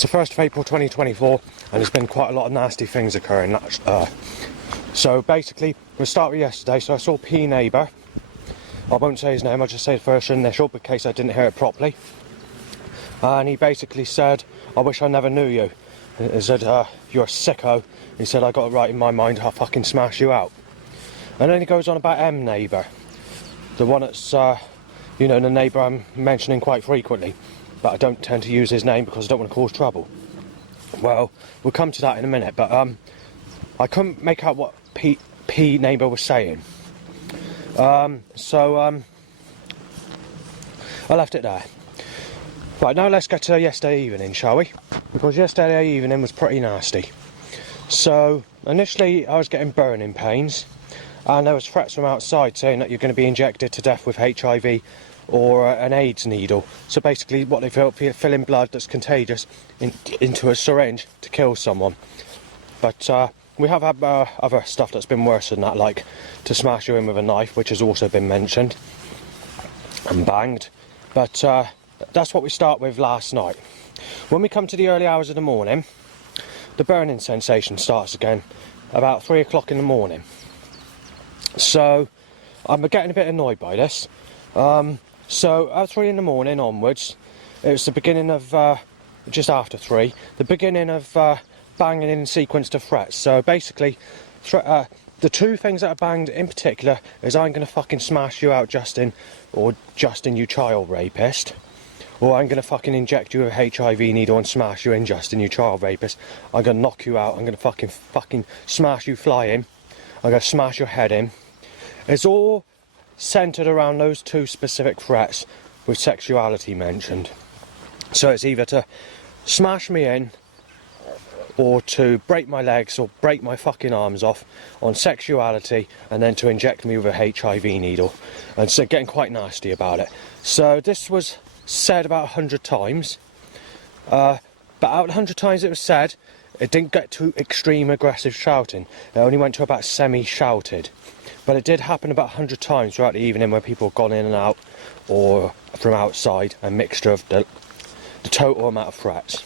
It's the 1st of April 2024, and there's been quite a lot of nasty things occurring. So basically, we'll start with yesterday. So I saw P Neighbour. I won't say his name, I'll just say the first initial in case I didn't hear it properly. And he basically said, I wish I never knew you. He said, you're a sicko. He said, I got it right in my mind, I'll fucking smash you out. And then he goes on about M Neighbour. The one that's, you know, the neighbour I'm mentioning quite frequently. But I don't tend to use his name because I don't want to cause trouble. Well, we'll come to that in a minute, but I couldn't make out what P Neighbour was saying. So I left it there. Right, now let's get to yesterday evening, shall we? Because yesterday evening was pretty nasty. So, initially I was getting burning pains, and there was threats from outside saying that you're going to be injected to death with HIV or an AIDS needle. So basically what they filling blood that's contagious into a syringe to kill someone. But we have had other stuff that's been worse than that, like to smash you in with a knife, which has also been mentioned and banged. But that's what we start with last night. When we come to the early hours of the morning, the burning sensation starts again about 3 o'clock in the morning. So I'm getting a bit annoyed by this. So at 3 in the morning onwards, it was the beginning of, just after 3, the beginning of banging in sequence to threats. So basically, the two things that are banged in particular is I'm going to fucking smash you out, Justin, or Justin, you child rapist. Or I'm going to fucking inject you with a HIV needle and smash you in, Justin, you child rapist. I'm going to knock you out, I'm going to fucking smash you flying. I'm going to smash your head in. It's all centred around those two specific threats with sexuality mentioned. So it's either to smash me in or to break my legs or break my fucking arms off on sexuality, and then to inject me with a HIV needle. And so getting quite nasty about it. So this was said about 100 times, but out of 100 times it was said, it didn't get to extreme aggressive shouting. It only went to about semi-shouted. But it did happen about 100 times throughout the evening where people have gone in and out or from outside, a mixture of the total amount of threats.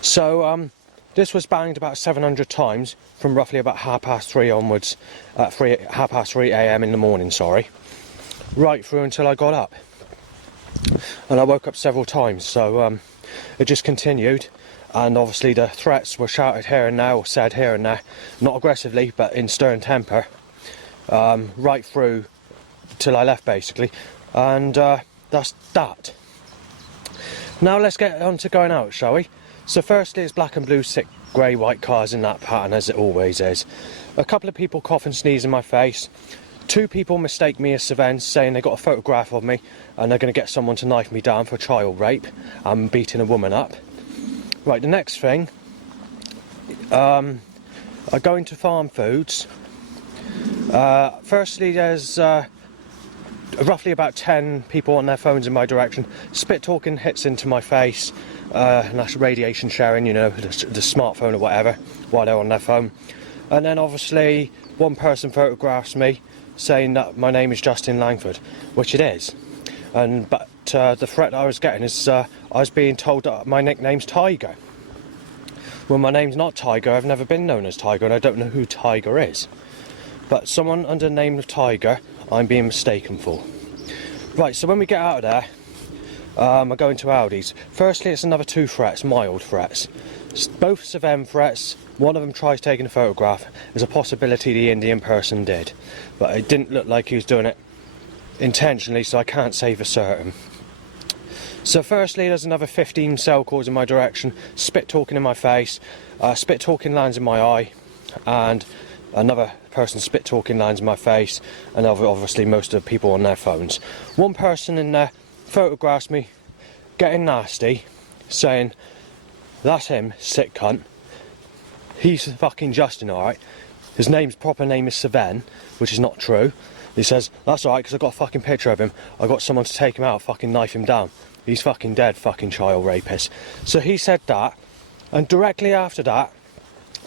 So this was banged about 700 times from roughly about 3:30 onwards, 3:30 AM in the morning, sorry, right through until I got up. And I woke up several times, so it just continued. And obviously the threats were shouted here and there, or said here and there, not aggressively but in stern temper, right through till I left basically. And that's that. Now let's get on to going out, shall we? So firstly it's black and blue, sick grey, white cars in that pattern as it always is. A couple of people cough and sneeze in my face. 2 people mistake me as Sven, saying they got a photograph of me and they're going to get someone to knife me down for child rape and beating a woman up. Right, the next thing, I go into Farm Foods. Firstly, there's roughly about 10 people on their phones in my direction. Spit talking hits into my face, and that's radiation sharing, you know, the smartphone or whatever, while they're on their phone. And then obviously one person photographs me saying that my name is Justin Langford, which it is. But the threat I was getting is I was being told that my nickname's Tiger. Well, my name's not Tiger, I've never been known as Tiger, and I don't know who Tiger is. But someone under the name of Tiger, I'm being mistaken for. Right, so when we get out of there, I go into Aldi's. Firstly, it's another 2 threats, mild threats. Both severe threats. One of them tries taking a photograph. There's a possibility the Indian person did, but it didn't look like he was doing it intentionally, so I can't say for certain. So firstly, there's another 15 cell calls in my direction, spit talking in my face, spit talking lands in my eye, and another person spit talking lands in my face, and obviously most of the people on their phones. One person in there photographs me getting nasty, saying, that's him, sick cunt. He's fucking Justin, alright. His proper name is Sven, which is not true. He says, that's alright, because I've got a fucking picture of him. I got someone to take him out, fucking knife him down. He's fucking dead, fucking child rapist. So he said that, and directly after that,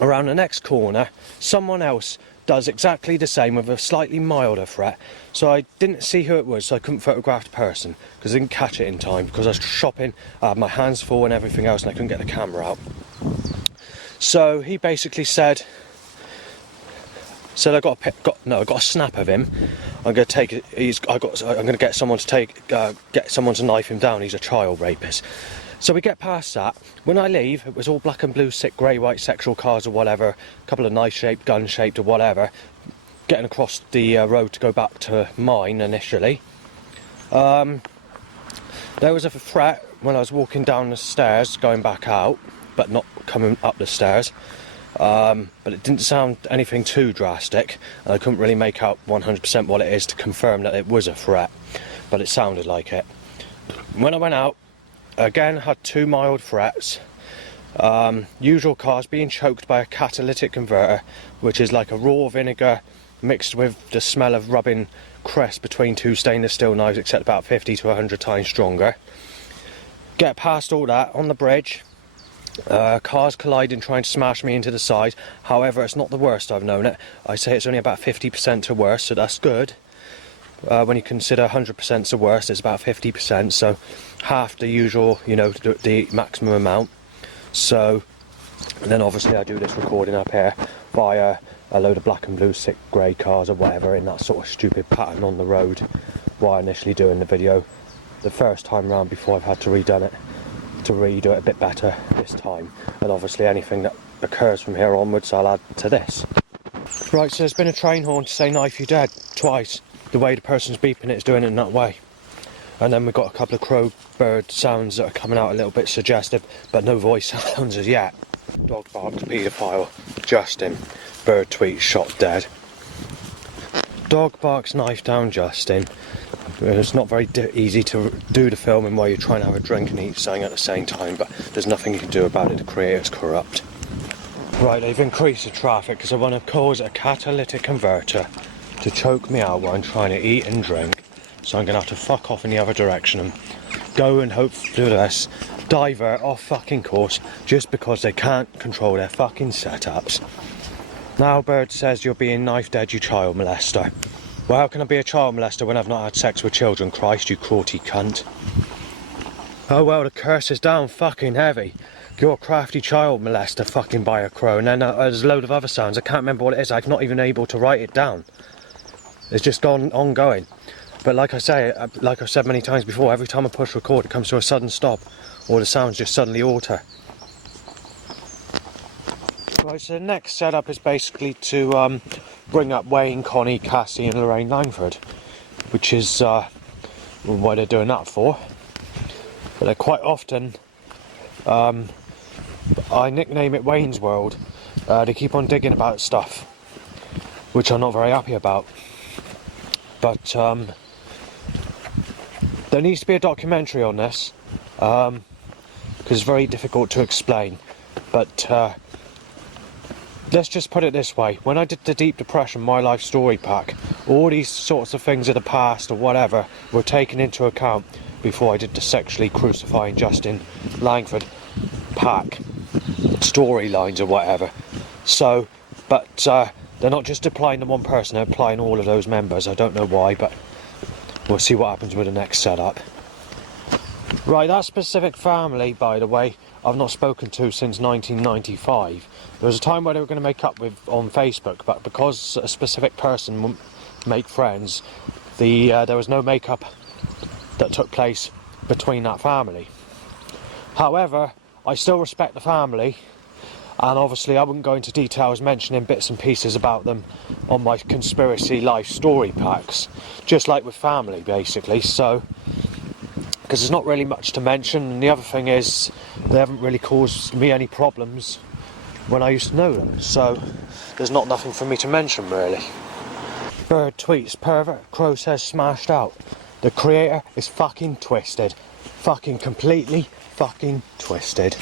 around the next corner, someone else does exactly the same with a slightly milder threat. So I didn't see who it was, so I couldn't photograph the person because I didn't catch it in time because I was shopping, I had my hands full and everything else, and I couldn't get the camera out. So he basically said I got a snap of him. I'm going to take it. I'm going to get someone to knife him down. He's a child rapist. So we get past that. When I leave, it was all black and blue, sick, grey, white, sexual cars or whatever. A couple of knife-shaped, gun-shaped or whatever. Getting across the road to go back to mine initially. There was a threat when I was walking down the stairs, going back out, but not coming up the stairs. But it didn't sound anything too drastic. And I couldn't really make out 100% what it is to confirm that it was a threat. But it sounded like it. When I went out, again had 2 mild threats. Usual cars being choked by a catalytic converter, which is like a raw vinegar mixed with the smell of rubbing crest between 2 stainless steel knives, except about 50 to 100 times stronger. Get past all that on the bridge. Cars colliding, trying to smash me into the side. However, it's not the worst I've known it. I say it's only about 50% to worse, so that's good. When you consider 100% to worst, it's about 50%, so half the usual, you know, the maximum amount. So, and then obviously I do this recording up here via a load of black and blue sick grey cars or whatever in that sort of stupid pattern on the road while initially doing the video the first time round before I've had to redo it a bit better this time. And obviously anything that occurs from here onwards I'll add to this. Right, so there's been a train horn to say knife you dead twice. The way the person's beeping it is doing it in that way. And then we've got a couple of crow bird sounds that are coming out a little bit suggestive, but no voice sounds as yet. Dog barks, paedophile, Justin. Bird tweets, shot dead. Dog barks, knife down, Justin. It's not very easy to do the filming while you're trying to have a drink and eat something at the same time, but there's nothing you can do about it. The creator's corrupt. Right, they've increased the traffic because I want to cause a catalytic converter to choke me out while I'm trying to eat and drink. So I'm going to have to fuck off in the other direction and go and hope to do this. Divert off fucking course just because they can't control their fucking setups. Now Bird says you're being knife dead, you child molester. Well, how can I be a child molester when I've not had sex with children? Christ, you crotty cunt. Oh well, the curse is down fucking heavy. You're a crafty child molester fucking by a crow. And then there's a load of other sounds. I can't remember what it is. I'm not even able to write it down. It's just gone ongoing. But like I say, like I've said many times before, every time I push record it comes to a sudden stop. Or the sounds just suddenly alter. Right, so the next setup is basically to bring up Wayne, Connie, Cassie and Lorraine Langford. Which is what they're doing that for. But they're quite often, I nickname it Wayne's World. They keep on digging about stuff, which I'm not very happy about. But there needs to be a documentary on this, because it's very difficult to explain. But let's just put it this way. When I did the Deep Depression My Life Story Pack, all these sorts of things of the past or whatever were taken into account before I did the Sexually Crucifying Justin Langford pack storylines or whatever. So, but they're not just applying to one person, they're applying all of those members. I don't know why, but we'll see what happens with the next setup. Right, that specific family, by the way, I've not spoken to since 1995. There was a time where they were going to make up with on Facebook, but because a specific person wouldn't make friends, there was no makeup that took place between that family. However, I still respect the family, and obviously I wouldn't go into details mentioning bits and pieces about them on my conspiracy life story packs, just like with family basically. So, because there's not really much to mention, and the other thing is they haven't really caused me any problems when I used to know them, so there's nothing for me to mention really. Bird tweets, pervert, crow says smashed out. The creator is fucking twisted. Fucking completely fucking twisted.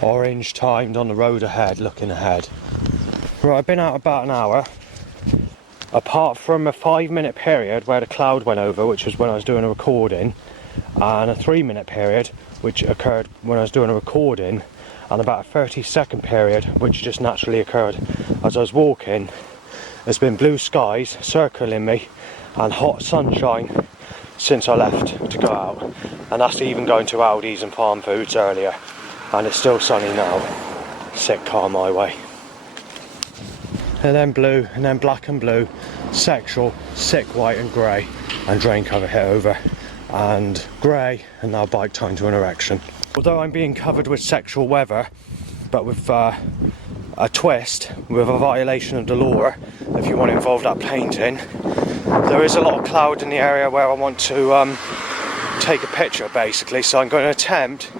Orange timed on the road ahead, looking ahead. Right, I've been out about an hour. Apart from a 5-minute period where the cloud went over, which was when I was doing a recording, and a 3-minute period which occurred when I was doing a recording, and about a 30-second period which just naturally occurred as I was walking. There's been blue skies circling me and hot sunshine since I left to go out, and that's even going to Aldi's and Farm Foods earlier, and it's still sunny now. Sick car my way. And then blue, and then black and blue, sexual, sick white and grey, and drain cover hit over, and grey, and now bike time to an erection. Although I'm being covered with sexual weather, but with a twist, with a violation of the law, if you want to involve that painting, there is a lot of cloud in the area where I want to take a picture basically, so I'm going to attempt,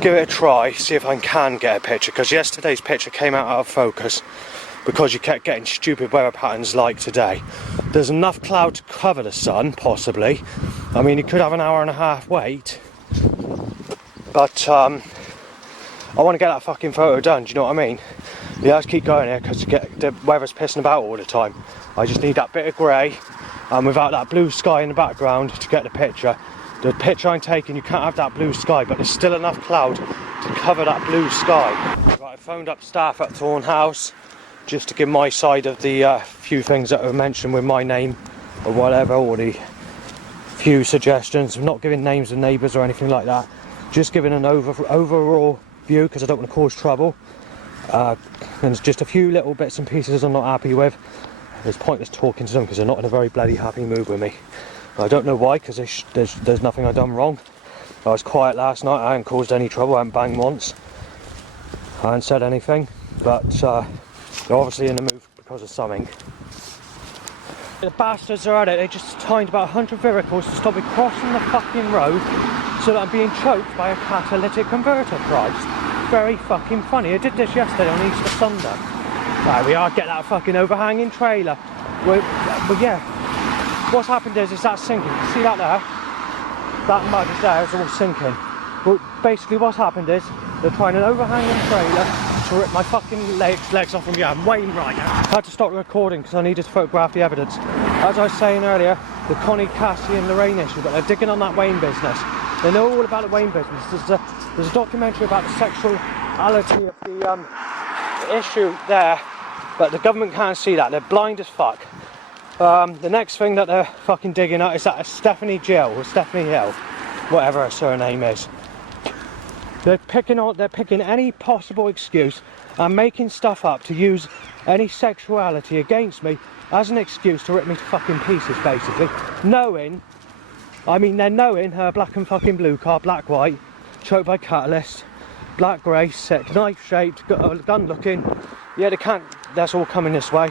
give it a try, see if I can get a picture, because yesterday's picture came out of focus because you kept getting stupid weather patterns like today. There's enough cloud to cover the sun, possibly. I mean, you could have an hour and a half wait, but I want to get that fucking photo done, do you know what I mean? You have to keep going here because the weather's pissing about all the time. I just need that bit of grey, and without that blue sky in the background to get the picture. The picture I'm taking, you can't have that blue sky, but there's still enough cloud to cover that blue sky. Right, I phoned up staff at Thorn House just to give my side of the few things that were mentioned with my name or whatever, or the few suggestions. I'm not giving names of neighbours or anything like that, just giving an overall view because I don't want to cause trouble. And there's just a few little bits and pieces I'm not happy with. It's pointless talking to them because they're not in a very bloody happy mood with me. I don't know why, because there's nothing I've done wrong. I was quiet last night, I hadn't caused any trouble, I hadn't banged once, I hadn't said anything, but they're obviously in the mood because of something. The bastards are at it. They just timed about 100 vehicles to stop me crossing the fucking road so that I'm being choked by a catalytic converter. Christ. Very fucking funny. I did this yesterday on Easter Sunday. There we are, get that fucking overhanging trailer. But yeah, what's happened is that sinking. See that there? That mud is there, it's all sinking. Well, basically what's happened is they're trying an overhanging trailer to rip my fucking legs off from me. I'm Wayne right now. I had to stop recording because I needed to photograph the evidence. As I was saying earlier, the Connie, Cassie and Lorraine issue, but they're digging on that Wayne business. They know all about the Wayne business. There's a documentary about the sexuality of the issue there, but the government can't see that. They're blind as fuck. The next thing that they're fucking digging at is that Stephanie Jill, or Stephanie Hill, whatever her surname is. They're picking any possible excuse and making stuff up to use any sexuality against me as an excuse to rip me to fucking pieces, basically. They're knowing her black and fucking blue car, black white, choked by catalyst, black grey, sick, knife shaped, gun looking. Yeah, they can't, that's all coming this way.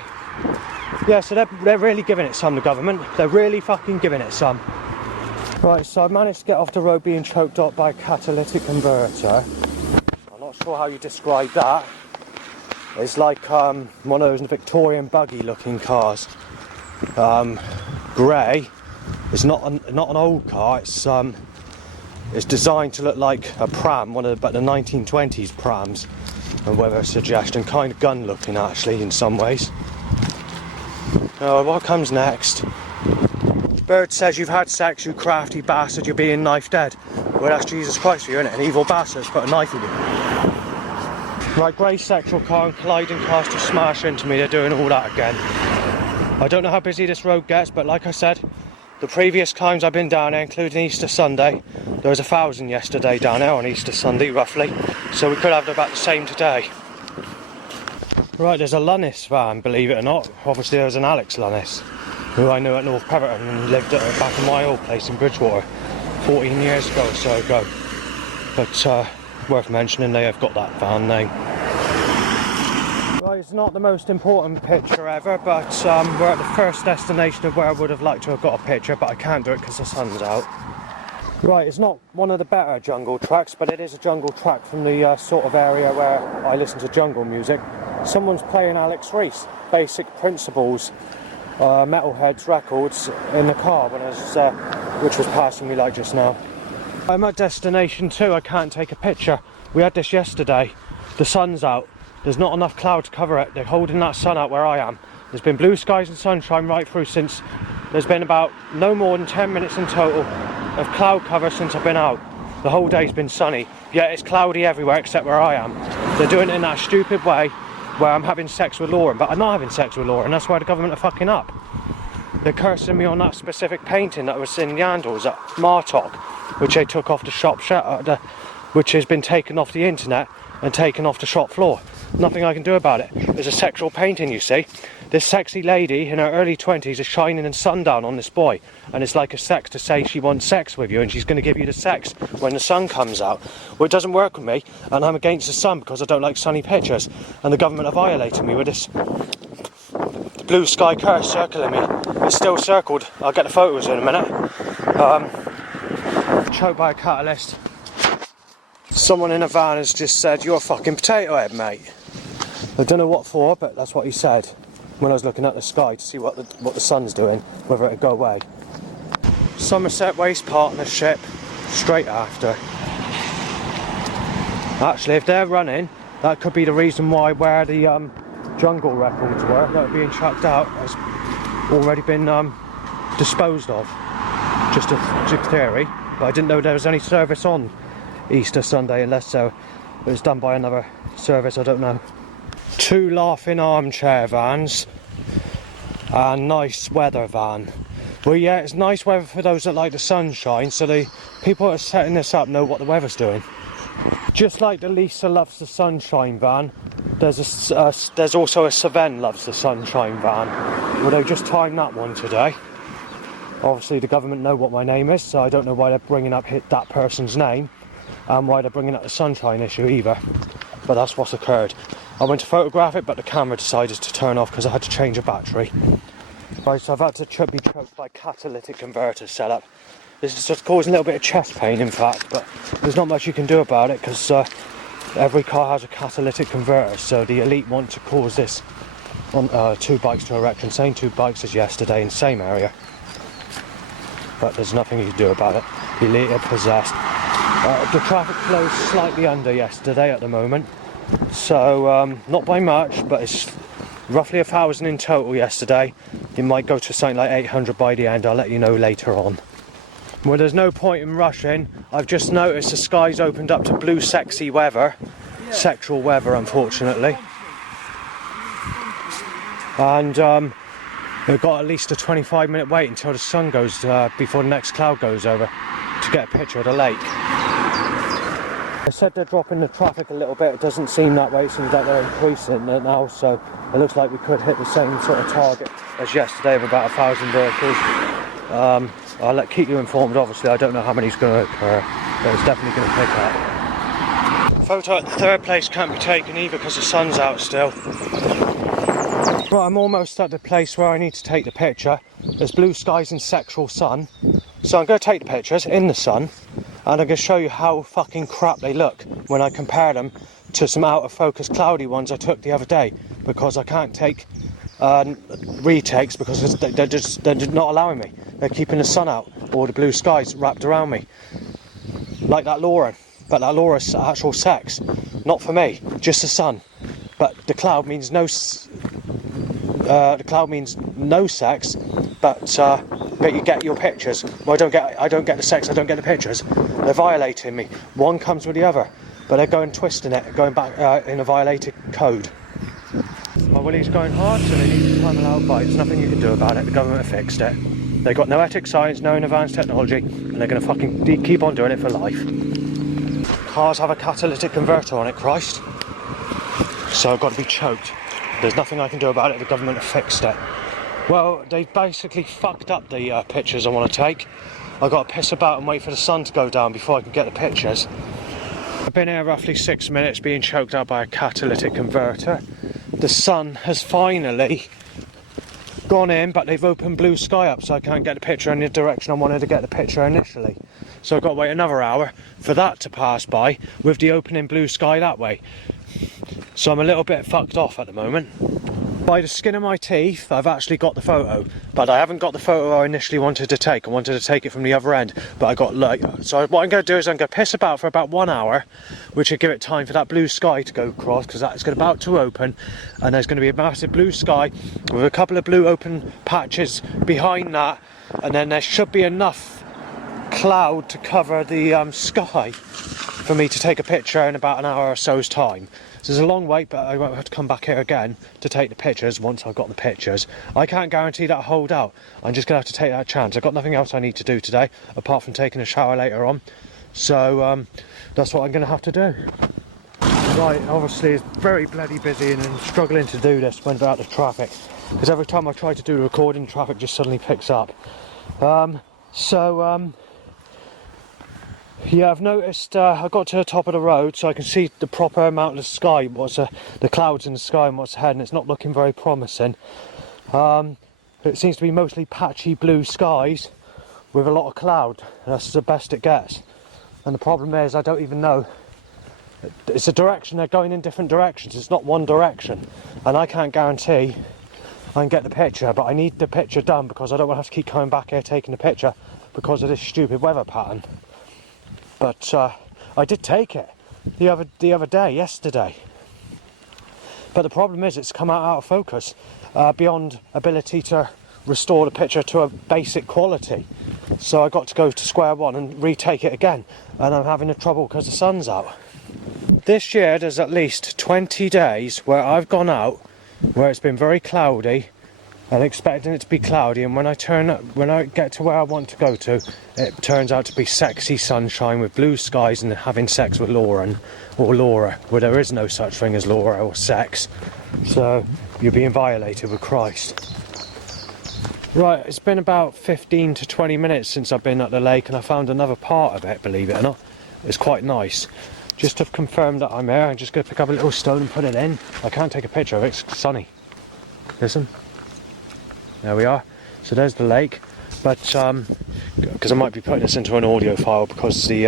Yeah, so they're really giving it some, the government. They're really fucking giving it some. Right, so I managed to get off the road being choked up by a catalytic converter. I'm not sure how you describe that. It's like one of those Victorian buggy looking cars. Grey. It's not an old car, it's designed to look like a pram, the 1920s prams. And weather a suggestion, kind of gun looking actually in some ways. What comes next? Bird says you've had sex, you crafty bastard, you're being knife dead. Well, that's Jesus Christ for you, isn't it? An evil bastard's put a knife in you. Right, grey sexual car and colliding cars to smash into me, they're doing all that again. I don't know how busy this road gets, but like I said, the previous times I've been down there, including Easter Sunday, there was 1,000 yesterday down there on Easter Sunday, roughly. So we could have about the same today. Right, there's a Lunnis van, believe it or not. Obviously there's an Alex Lunnis, who I knew at North Peverton and lived at the back of my old place in Bridgewater 14 years ago or so ago. But worth mentioning, they have got that van name. Right, it's not the most important picture ever, but we're at the first destination of where I would have liked to have got a picture, but I can't do it because the sun's out. Right, it's not one of the better jungle tracks, but it is a jungle track from the sort of area where I listen to jungle music. Someone's playing Alex Reese, Basic Principles, Metalheadz records in the car when I was, which was passing me like just now. I'm at destination 2, I can't take a picture. We had this yesterday, the sun's out, there's not enough cloud to cover it, they're holding that sun out where I am. There's been blue skies and sunshine right through there's been about no more than 10 minutes in total of cloud cover since I've been out. The whole day's been sunny, yet it's cloudy everywhere except where I am. They're doing it in that stupid way where I'm having sex with Lauren, but I'm not having sex with Lauren. That's why the government are fucking up. They're cursing me on that specific painting that was in Yandles at Martok, which they took off the shop, which has been taken off the internet and taken off the shop floor. Nothing I can do about it. It's a sexual painting, you see. This sexy lady in her early 20s is shining in sundown on this boy, and it's like a sex to say she wants sex with you and she's going to give you the sex when the sun comes out. Well, it doesn't work with me, and I'm against the sun because I don't like sunny pictures, and the government are violating me with this blue sky curse circling me. It's still circled. I'll get the photos in a minute. Choked by a catalyst. Someone in a van has just said, "You're a fucking potato head, mate." I don't know what for, but that's what he said when I was looking at the sky to see what the sun's doing, whether it'd go away. Somerset Waste Partnership, straight after. Actually, if they're running, that could be the reason why where the jungle records were that were being chucked out has already been disposed of. Just a theory, but I didn't know there was any service on Easter Sunday, unless so it was done by another service, I don't know. 2 laughing armchair vans and nice weather van. Well, yeah, it's nice weather for those that like the sunshine, so the people that are setting this up know what the weather's doing. Just like the Lisa Loves the Sunshine van, there's also a Savenne Loves the Sunshine van. Well, they just timed that one today. Obviously the government know what my name is, so I don't know why they're bringing up that person's name and why they're bringing up the sunshine issue either. But that's what's occurred. I went to photograph it, but the camera decided to turn off because I had to change a battery. Right, so I've had to be choked by catalytic converter setup. This is just causing a little bit of chest pain, in fact, but there's not much you can do about it because every car has a catalytic converter. So the elite want to cause this on 2 bikes to erection, same 2 bikes as yesterday in the same area. But there's nothing you can do about it. The elite are possessed. The traffic flow's slightly under yesterday at the moment, so not by much, but it's roughly 1,000 in total yesterday. It might go to something like 800 by the end. I'll let you know later on. Well, there's no point in rushing. I've just noticed the sky's opened up to blue sexy weather, sexual weather, unfortunately, and we've got at least a 25-minute wait until the sun goes before the next cloud goes over to get a picture of the lake. I said they're dropping the traffic a little bit. It doesn't seem that way. It seems like they're increasing it now, so it looks like we could hit the same sort of target as yesterday of about 1,000 vehicles. I'll keep you informed. Obviously, I don't know how many is going to occur, but it's definitely going to pick up. Photo at the 3rd place can't be taken either because the sun's out still. Right, I'm almost at the place where I need to take the picture. There's blue skies and sexual sun, so I'm going to take the pictures in the sun, and I'm going to show you how fucking crap they look when I compare them to some out of focus cloudy ones I took the other day, because I can't take retakes because they're not allowing me. They're keeping the sun out or the blue skies wrapped around me, like that Lauren. But that Laura's actual sex, not for me, just the sun. But the cloud means no. The cloud means no sex, but you get your pictures. Well, I don't get the sex. I don't get the pictures. They're violating me. One comes with the other, but they're going twisting it, going back in a violated code. Well, Willie's going hard, so they need to time allowed by. There's nothing you can do about it. The government have fixed it. They've got no ethics, science, no advanced technology, and they're going to fucking keep on doing it for life. Cars have a catalytic converter on it, Christ. So I've got to be choked. There's nothing I can do about it. The government have fixed it. Well, they basically fucked up the pictures I want to take. I've got to piss about and wait for the sun to go down before I can get the pictures. I've been here roughly 6 minutes being choked out by a catalytic converter. The sun has finally gone in, but they've opened blue sky up, so I can't get the picture in the direction I wanted to get the picture initially. So I've got to wait another hour for that to pass by with the opening blue sky that way. So I'm a little bit fucked off at the moment. By the skin of my teeth, I've actually got the photo, but I haven't got the photo I initially wanted to take. I wanted to take it from the other end, but I got so what I'm going to do is I'm going to piss about for about 1 hour, which will give it time for that blue sky to go across, because that's about to open, and there's going to be a massive blue sky with a couple of blue open patches behind that, and then there should be enough cloud to cover the sky for me to take a picture in about an hour or so's time. So there's a long wait, but I won't have to come back here again to take the pictures once I've got the pictures. I can't guarantee that I'll hold out. I'm just going to have to take that chance. I've got nothing else I need to do today, apart from taking a shower later on. So that's what I'm going to have to do. Right, obviously it's very bloody busy and I'm struggling to do this when without the traffic. Because every time I try to do the recording, traffic just suddenly picks up. Yeah, I've noticed I got to the top of the road so I can see the proper amount of the sky, the clouds in the sky and what's ahead, and it's not looking very promising. It seems to be mostly patchy blue skies with a lot of cloud. That's the best it gets. And the problem is I don't even know. It's a direction, they're going in different directions. It's not one direction. And I can't guarantee I can get the picture, but I need the picture done because I don't want to have to keep coming back here taking the picture because of this stupid weather pattern. But I did take it the other day, yesterday. But the problem is it's come out of focus beyond ability to restore the picture to a basic quality. So I got to go to square one and retake it again, and I'm having a trouble because the sun's out. This year there's at least 20 days where I've gone out where it's been very cloudy and expecting it to be cloudy, and when I get to where I want to go to, it turns out to be sexy sunshine with blue skies and having sex with Lauren or Laura, where there is no such thing as Laura or sex. So you're being violated with Christ. Right, it's been about 15 to 20 minutes since I've been at the lake, and I found another part of it, believe it or not. It's quite nice. Just to confirm that I'm here, I'm just going to pick up a little stone and put it in. I can't take a picture of it, it's sunny. Listen. There we are. So there's the lake. But, because I might be putting this into an audio file because the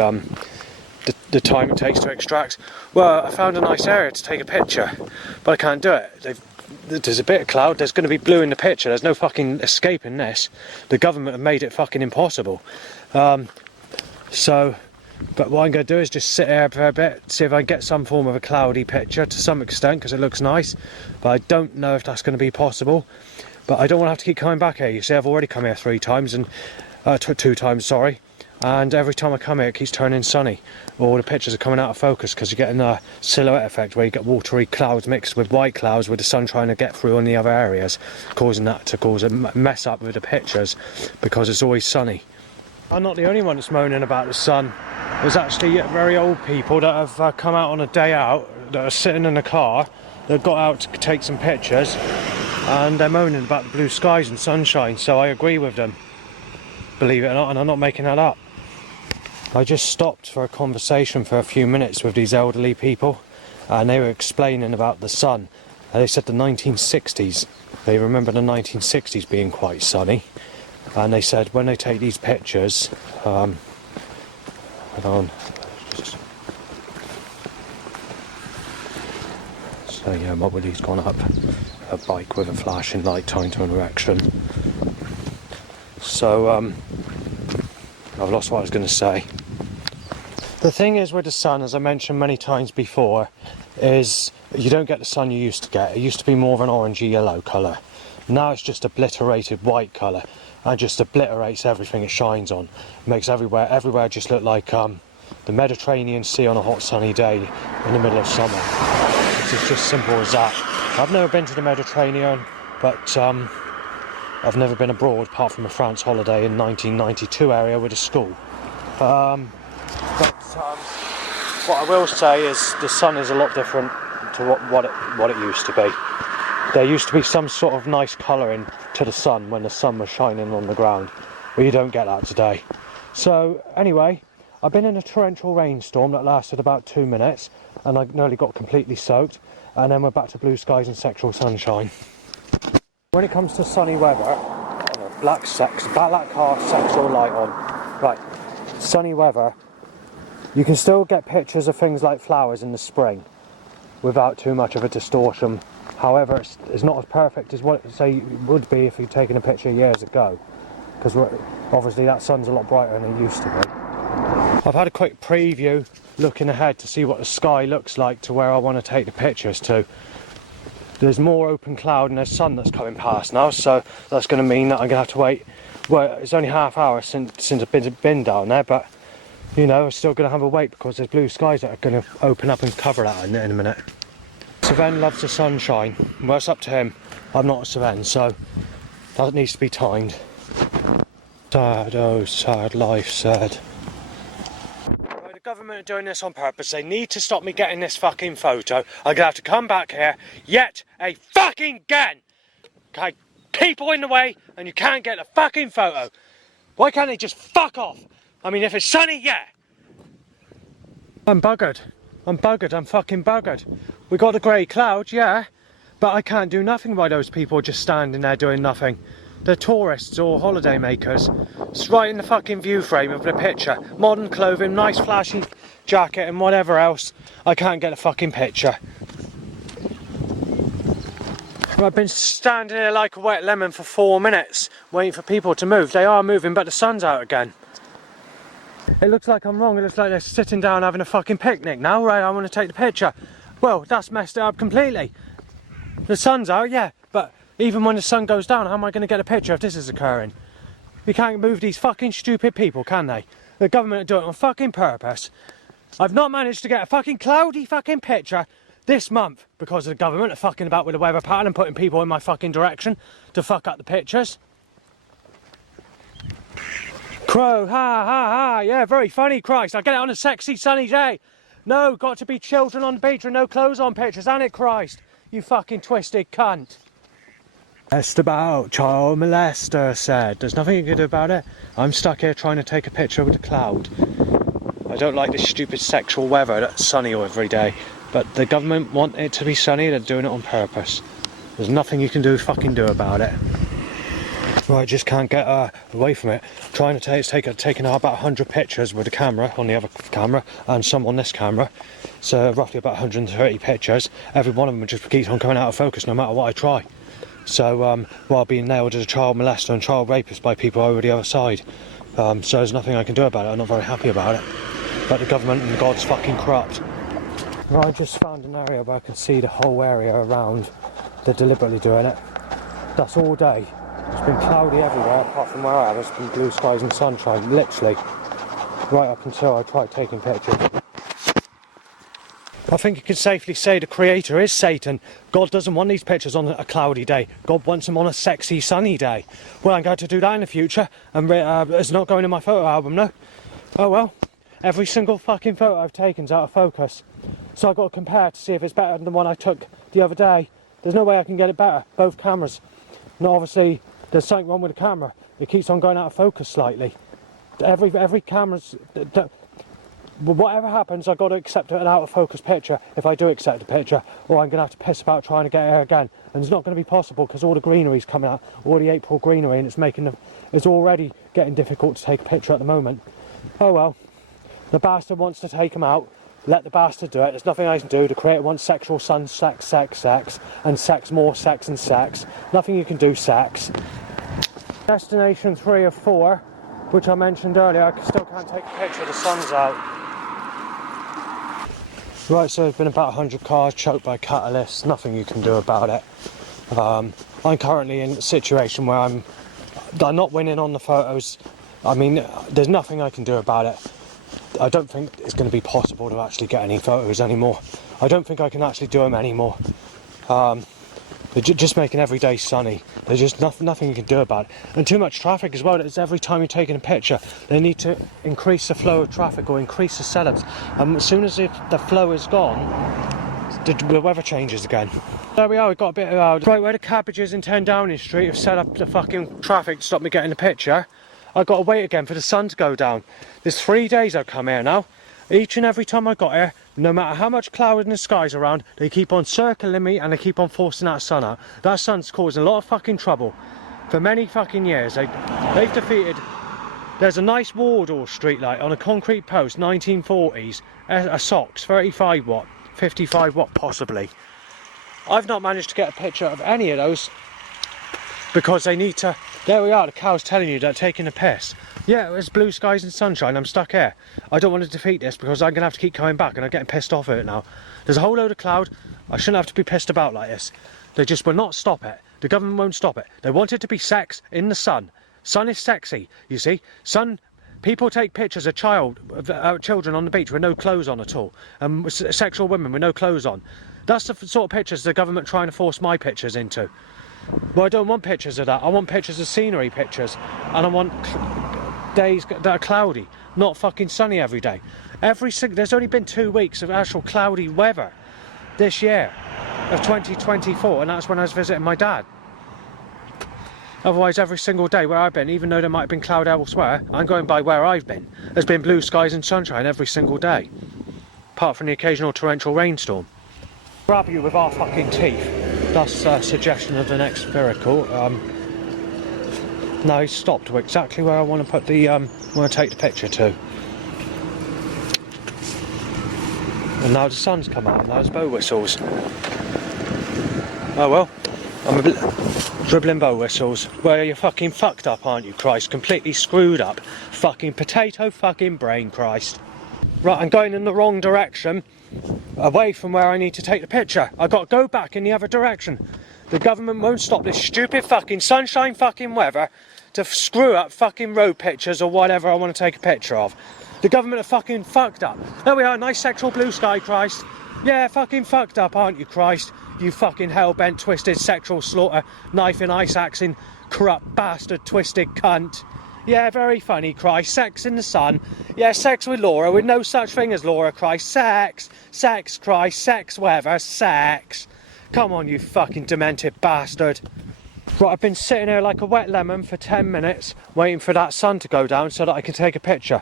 time it takes to extract. Well, I found a nice area to take a picture, but I can't do it. There's a bit of cloud, there's going to be blue in the picture, there's no fucking escaping this. The government have made it fucking impossible. But what I'm going to do is just sit here for a bit, see if I can get some form of a cloudy picture to some extent, because it looks nice. But I don't know if that's going to be possible. But I don't want to have to keep coming back here. You see, I've already come here 3 times, and 2 times, sorry. And every time I come here, it keeps turning sunny. Or the pictures are coming out of focus because you're getting a silhouette effect where you get watery clouds mixed with white clouds with the sun trying to get through on the other areas, causing that to cause a mess up with the pictures because it's always sunny. I'm not the only one that's moaning about the sun. There's actually very old people that have come out on a day out, that are sitting in a car, they've got out to take some pictures, and they're moaning about the blue skies and sunshine, so I agree with them, believe it or not, and I'm not making that up. I just stopped for a conversation for a few minutes with these elderly people, and they were explaining about the sun. And they said the 1960s, they remember the 1960s being quite sunny, and they said when they take these pictures, hold on, so yeah, Mobilee's gone up a bike with a flashing light tying to an erection. So I've lost what I was going to say. The thing is with the sun, as I mentioned many times before, is you don't get the sun you used to get. It used to be more of an orangey yellow colour. Now it's just obliterated white colour, and just obliterates everything it shines on. It makes everywhere just look like the Mediterranean Sea on a hot sunny day in the middle of summer. It's just simple as that. I've never been to the Mediterranean, but I've never been abroad apart from a France holiday in 1992 area with a school. What I will say is the sun is a lot different to what it used to be. There used to be some sort of nice colouring to the sun when the sun was shining on the ground, but you don't get that today. So anyway, I've been in a torrential rainstorm that lasted about 2 minutes, and I nearly got completely soaked, and then we're back to blue skies and sexual sunshine. When it comes to sunny weather, black car sexual light on. Right, sunny weather, you can still get pictures of things like flowers in the spring without too much of a distortion. However, it's not as perfect as what say it would be if you'd taken a picture years ago, because obviously that sun's a lot brighter than it used to be. I've had a quick preview looking ahead to see what the sky looks like to where I want to take the pictures to. There's more open cloud and there's sun that's coming past now, so that's going to mean that I'm going to have to wait well, it's only half hour since I've been down there, but you know, I'm still going to have a wait because there's blue skies that are going to open up and cover that in a minute. Sven loves the sunshine. Well, it's up to him. I'm not a Sven, so that needs to be timed. Sad, oh sad life, sad. Right, the government are doing this on purpose. They need to stop me getting this fucking photo. I'm going to have to come back here yet a fucking again. Okay, people in the way and you can't get a fucking photo. Why can't they just fuck off? I mean, if it's sunny, yeah. I'm buggered. I'm fucking buggered. We got a grey cloud, yeah, but I can't do nothing while those people are just standing there doing nothing. They're tourists or holiday makers. It's right in the fucking view frame of the picture. Modern clothing, nice flashy jacket and whatever else. I can't get a fucking picture. I've been standing here like a wet lemon for 4 minutes, waiting for people to move. They are moving, but the sun's out again. It looks like I'm wrong. It looks like they're sitting down having a fucking picnic now. Right, I want to take the picture. Well, that's messed it up completely. The sun's out, yeah, but even when the sun goes down, how am I going to get a picture if this is occurring? You can't move these fucking stupid people, can they? The government are doing it on fucking purpose. I've not managed to get a fucking cloudy fucking picture this month because the government are fucking about with the weather pattern and putting people in my fucking direction to fuck up the pictures. Crow, ha ha ha, yeah, very funny, Christ. I get it on a sexy sunny day. No, got to be children on the beach with no clothes on pictures, ain't it, Christ? You fucking twisted cunt. Just about, child molester said. There's nothing you can do about it. I'm stuck here trying to take a picture with a cloud. I don't like this stupid sexual weather that's sunny every day. But the government want it to be sunny, they're doing it on purpose. There's nothing you can fucking do about it. Right, just can't get away from it. Trying to taking about 100 pictures with the camera on the other camera and some on this camera. So roughly about 130 pictures. Every one of them just keeps on coming out of focus no matter what I try. So while being nailed as a child molester and child rapist by people over the other side. So there's nothing I can do about it. I'm not very happy about it. But the government and God's fucking corrupt. Right, I just found an area where I can see the whole area around. They're deliberately doing it. That's all day. It's been cloudy everywhere apart from where I am. It's been blue skies and sunshine, literally. Right up until I tried taking pictures. I think you can safely say the creator is Satan. God doesn't want these pictures on a cloudy day. God wants them on a sexy sunny day. Well, I'm going to do that in the future. And it's not going in my photo album, no. Oh well. Every single fucking photo I've taken's out of focus. So I've got to compare to see if it's better than the one I took the other day. There's no way I can get it better. Both cameras. Now obviously there's something wrong with the camera. It keeps on going out of focus slightly. Every camera's... Whatever happens, I've got to accept an out of focus picture if I do accept a picture, or I'm going to have to piss about trying to get here again. And it's not going to be possible because all the greenery's coming out, all the April greenery, and it's already getting difficult to take a picture at the moment. Oh well, the bastard wants to take them out. Let the bastard do it. There's nothing I can do. The creator wants sexual sun, sex, and sex, more sex and sex. Nothing you can do, sex. Destination 3 of 4, which I mentioned earlier, I still can't take a picture. The sun's out. Right, so there's been about 100 cars choked by catalysts. Nothing you can do about it. I'm currently in a situation where I'm not winning on the photos. I mean, there's nothing I can do about it. I don't think it's going to be possible to actually get any photos anymore. I don't think I can actually do them anymore. They're just making every day sunny. There's just nothing you can do about it. And too much traffic as well. It's every time you're taking a picture, they need to increase the flow of traffic or increase the setups. And as soon as the flow is gone, the weather changes again. There we are, we've got a bit of... right where the cabbages in 10 Downing Street have set up the fucking traffic to stop me getting a picture. I've got to wait again for the sun to go down. There's 3 days I've come here now. Each and every time I got here, no matter how much cloud in the sky's around, they keep on circling me and they keep on forcing that sun out. That sun's causing a lot of fucking trouble. For many fucking years, they've defeated... There's a nice Wardour streetlight on a concrete post, 1940s, a SOX, 35 watt, 55 watt possibly. I've not managed to get a picture of any of those because they need to... There we are, the cow's telling you they're taking a piss. Yeah, it's blue skies and sunshine, I'm stuck here. I don't want to defeat this because I'm going to have to keep coming back and I'm getting pissed off at it now. There's a whole load of cloud, I shouldn't have to be pissed about like this. They just will not stop it. The government won't stop it. They want it to be sex in the sun. Sun is sexy, you see. Sun, people take pictures of children on the beach with no clothes on at all, and sexual women with no clothes on. That's the sort of pictures the government trying to force my pictures into. Well, I don't want pictures of that. I want pictures of scenery pictures, and I want days that are cloudy, not fucking sunny every day. There's only been 2 weeks of actual cloudy weather this year of 2024, and that's when I was visiting my dad. Otherwise, every single day where I've been, even though there might have been cloud elsewhere, I'm going by where I've been. There's been blue skies and sunshine every single day, apart from the occasional torrential rainstorm. Grab you with our fucking teeth. That's a suggestion of the next miracle. Now he's stopped to exactly where I want to put the want to take the picture to. And now the sun's come out, and now there's bow whistles. Oh well, I'm a bit dribbling bow whistles. Well, you're fucking fucked up, aren't you, Christ? Completely screwed up. Fucking potato fucking brain, Christ. Right, I'm going in the wrong direction, away from where I need to take the picture. I've got to go back in the other direction. The government won't stop this stupid fucking sunshine fucking weather to screw up fucking road pictures or whatever I want to take a picture of. The government are fucking fucked up. There we are, nice sexual blue sky, Christ. Yeah, fucking fucked up, aren't you, Christ? You fucking hell-bent, twisted, sexual slaughter, knife and ice axing, corrupt bastard, twisted cunt. Yeah, very funny, Christ. Sex in the sun. Yeah, sex with Laura, with no such thing as Laura, Christ. Sex. Sex, Christ. Sex, whatever. Sex. Come on, you fucking demented bastard. Right, I've been sitting here like a wet lemon for 10 minutes, waiting for that sun to go down so that I can take a picture.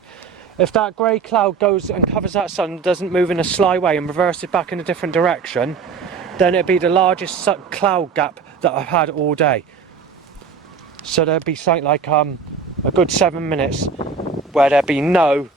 If that grey cloud goes and covers that sun, doesn't move in a sly way and reverses back in a different direction, then it'd be the largest cloud gap that I've had all day. So there'd be something like a good 7 minutes where there'd be no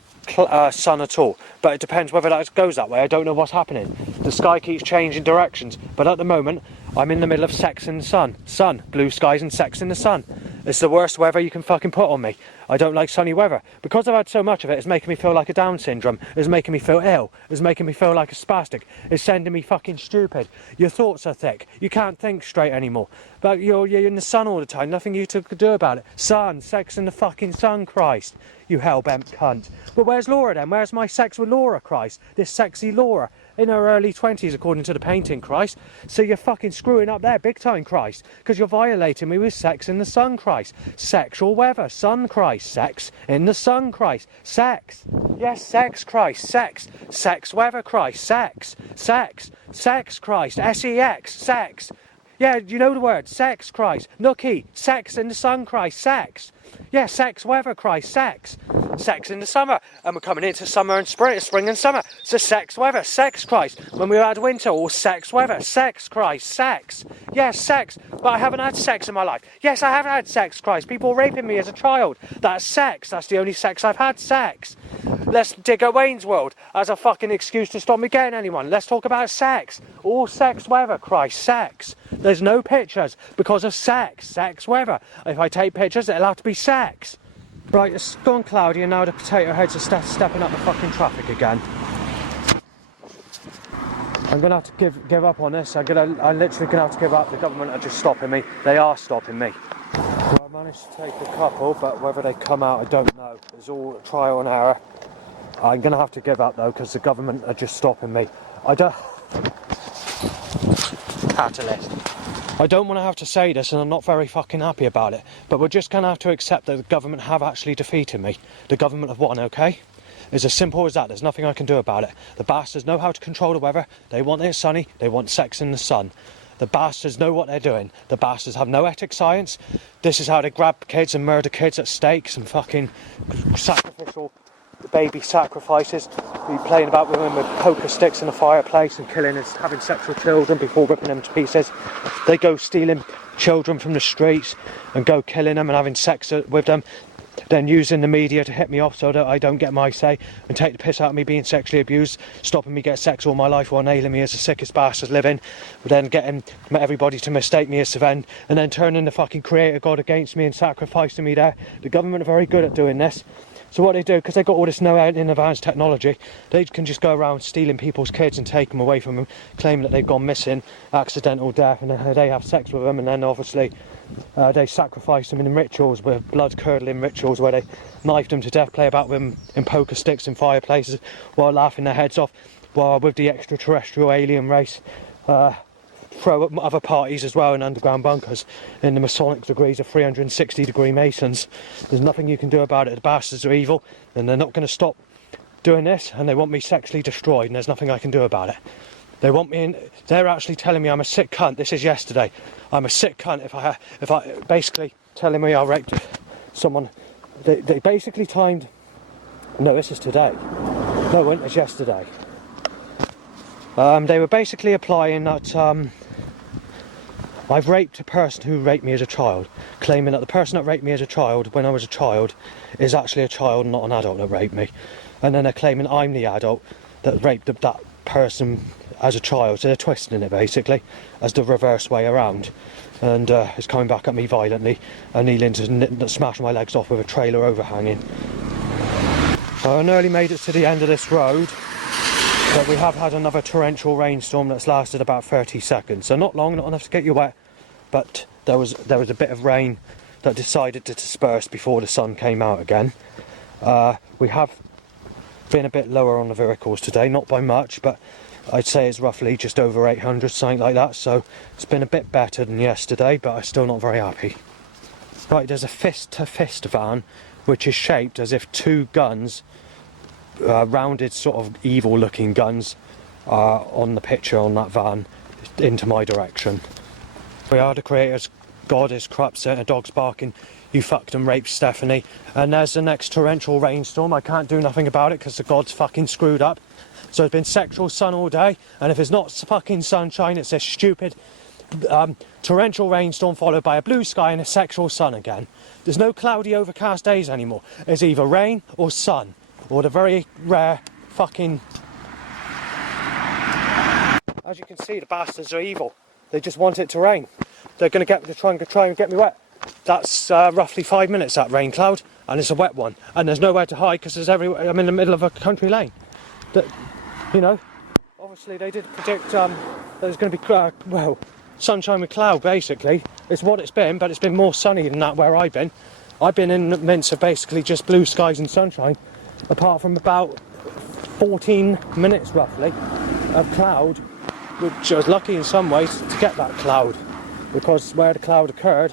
sun at all. But it depends whether that goes that way. I don't know what's happening. The sky keeps changing directions, but at the moment I'm in the middle of sex in the sun. Sun, blue skies and sex in the sun. It's the worst weather you can fucking put on me. I don't like sunny weather. Because I've had so much of it, it's making me feel like a Down syndrome. It's making me feel ill. It's making me feel like a spastic. It's sending me fucking stupid. Your thoughts are thick. You can't think straight anymore. But you're in the sun all the time. Nothing you could do about it. Sun, sex in the fucking sun, Christ. You hell-bent cunt. But where's Laura then? Where's my sex with Laura, Christ? This sexy Laura. In her early 20s, according to the painting, Christ. So you're fucking screwing up there big time, Christ. Because you're violating me with sex in the sun, Christ. Sexual weather, sun, Christ. Sex in the sun, Christ. Sex. Yes, sex, Christ. Sex. Sex weather, Christ. Sex. Sex. Sex, Christ. S-E-X. Sex. Yeah, you know the word. Sex, Christ. Nookie. Sex in the sun, Christ. Sex. Yeah, sex weather, Christ. Sex. Sex in the summer. And we're coming into summer and spring and summer. So sex weather. Sex, Christ. When we had winter, all sex weather. Sex, Christ. Sex. Yes, sex. But I haven't had sex in my life. Yes, I have had sex, Christ. People raping me as a child. That's sex. That's the only sex I've had. Sex. Let's dig at Wayne's World as a fucking excuse to stop me getting anyone. Let's talk about sex. All sex weather, Christ. Sex. There's no pictures because of sex. Sex weather. If I take pictures, it'll have to be sex. Right, it's gone cloudy and now the potato heads are stepping up the fucking traffic again. I'm gonna have to give up on this. I'm literally gonna have to give up. The government are just stopping me. They are stopping me. Well, I managed to take a couple, but whether they come out, I don't know. It's all trial and error. I'm gonna have to give up though, because the government are just stopping me. Catalyst. I don't want to have to say this, and I'm not very fucking happy about it, but we're just going to have to accept that the government have actually defeated me. The government have won, okay? It's as simple as that. There's nothing I can do about it. The bastards know how to control the weather. They want it sunny. They want sex in the sun. The bastards know what they're doing. The bastards have no ethics science. This is how they grab kids and murder kids at stakes and fucking sacrificial baby sacrifices. Be playing about with them with poker sticks in a fireplace and killing and having sex with children before ripping them to pieces. They go stealing children from the streets and go killing them and having sex with them, then using the media to hit me off so that I don't get my say and take the piss out of me being sexually abused, stopping me get sex all my life while nailing me as the sickest bastard living, then getting everybody to mistake me as Sven, and then turning the fucking creator god against me and sacrificing me there. The government are very good at doing this. So what they do, because they've got all this know-how in advanced technology, they can just go around stealing people's kids and take them away from them, claiming that they've gone missing, accidental death, and then they have sex with them, and then obviously They sacrificed them in rituals, with blood-curdling rituals, where they knifed them to death, play about with them in poker sticks in fireplaces, while laughing their heads off, while with the extraterrestrial alien race throw up other parties as well in underground bunkers in the Masonic degrees of 360-degree Masons. There's nothing you can do about it. The bastards are evil, and they're not going to stop doing this, and they want me sexually destroyed, and there's nothing I can do about it. They want me in. They're actually telling me I'm a sick cunt. This is yesterday. I'm a sick cunt if I basically telling me I raped someone. They basically timed. No, this is today. No, it was yesterday. They were basically applying that I've raped a person who raped me as a child, claiming that the person that raped me as a child when I was a child is actually a child, not an adult that raped me. And then they're claiming I'm the adult that raped that person as a child, so they're twisting it basically as the reverse way around, and it's coming back at me violently and needing to smash my legs off with a trailer overhanging. So I nearly made it to the end of this road, but we have had another torrential rainstorm that's lasted about 30 seconds, so not long, not enough to get you wet, but there was a bit of rain that decided to disperse before the sun came out again. We have been a bit lower on the vehicles today, not by much, but I'd say it's roughly just over 800, something like that, so it's been a bit better than yesterday, but I'm still not very happy. Right, there's a fist-to-fist van, which is shaped as if two guns, rounded sort of evil-looking guns, are on the picture on that van, into my direction. We are the creators, God is corrupt, certain dogs barking, you fucked and raped Stephanie, and there's the next torrential rainstorm. I can't do nothing about it because the God's fucking screwed up. So it's been sexual sun all day, and if it's not fucking sunshine, it's a stupid torrential rainstorm followed by a blue sky and a sexual sun again. There's no cloudy overcast days anymore. It's either rain or sun, or the very rare fucking... As you can see, the bastards are evil. They just want it to rain. They're going to try and get me wet. That's roughly 5 minutes, that rain cloud, and it's a wet one. And there's nowhere to hide because I'm in the middle of a country lane. You know, obviously they did predict that there's going to be, well, sunshine with cloud, basically. It's what it's been, but it's been more sunny than that where I've been. I've been in the midst of basically just blue skies and sunshine, apart from about 14 minutes, roughly, of cloud, which I was lucky in some ways to get that cloud, because where the cloud occurred,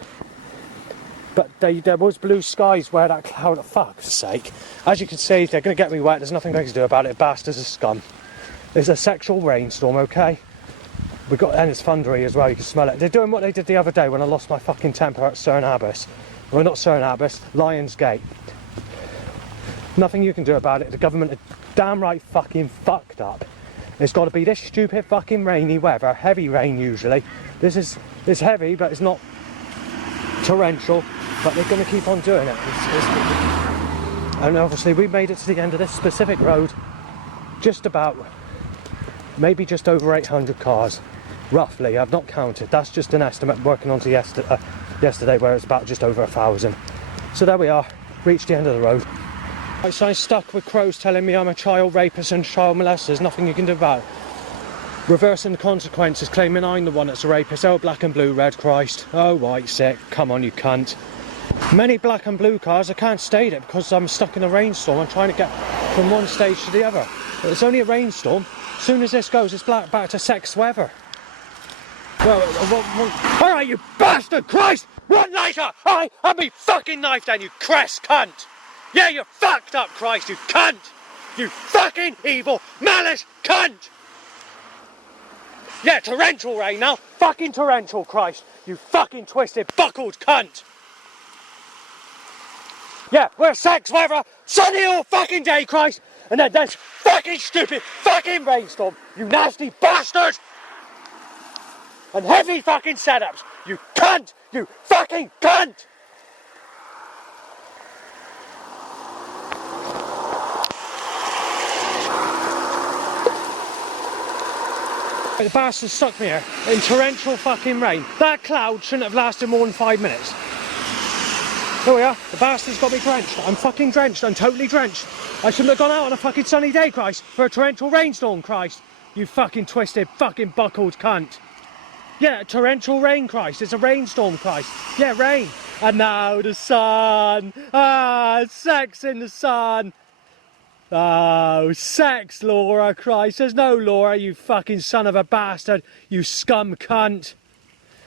but there was blue skies where that cloud, for fuck's sake. As you can see, they're going to get me wet, there's nothing I can do about it, bastards are scum. It's a sexual rainstorm, okay? And it's thundery as well, you can smell it. They're doing what they did the other day when I lost my fucking temper at Cerne Abbas. Well, not Cerne Abbas, Lions Gate. Nothing you can do about it, the government are damn right fucking fucked up. It's got to be this stupid fucking rainy weather, heavy rain usually. It's heavy, but it's not torrential, but they're going to keep on doing it. And obviously we made it to the end of this specific road, just about, maybe just over 800 cars, roughly. I've not counted, that's just an estimate working on to yesterday where it's about just over 1,000. So there we are, reached the end of the road. Right, so I'm stuck with crows telling me I'm a child rapist and child molester. There's nothing you can do about it. Reversing the consequences, claiming I'm the one that's a rapist. Oh, black and blue, red, Christ. Oh, white, sick. Come on, you cunt. Many black and blue cars, I can't stay there because I'm stuck in a rainstorm. I'm trying to get from one stage to the other. It's only a rainstorm. As soon as this goes, it's back to sex weather. Well, alright, you bastard, Christ! One lighter! I have me fucking knife then, you crest cunt! Yeah, you're fucked up, Christ, you cunt! You fucking evil, malice cunt! Yeah, torrential rain now. Fucking torrential, Christ. You fucking twisted, buckled cunt. Yeah, we're sex weather, sunny all fucking day, Christ. And then there's fucking stupid fucking rainstorm, you nasty bastard. And heavy fucking setups, you cunt. You fucking cunt. The bastard stuck me here in torrential fucking rain. That cloud shouldn't have lasted more than 5 minutes. Here we are, the bastard's got me drenched. I'm fucking drenched, I'm totally drenched. I shouldn't have gone out on a fucking sunny day, Christ, for a torrential rainstorm, Christ. You fucking twisted, fucking buckled cunt. Yeah, torrential rain, Christ. It's a rainstorm, Christ. Yeah, rain. And now the sun. Ah, sex in the sun. Oh, sex, Laura, Christ. There's no Laura, you fucking son of a bastard. You scum cunt.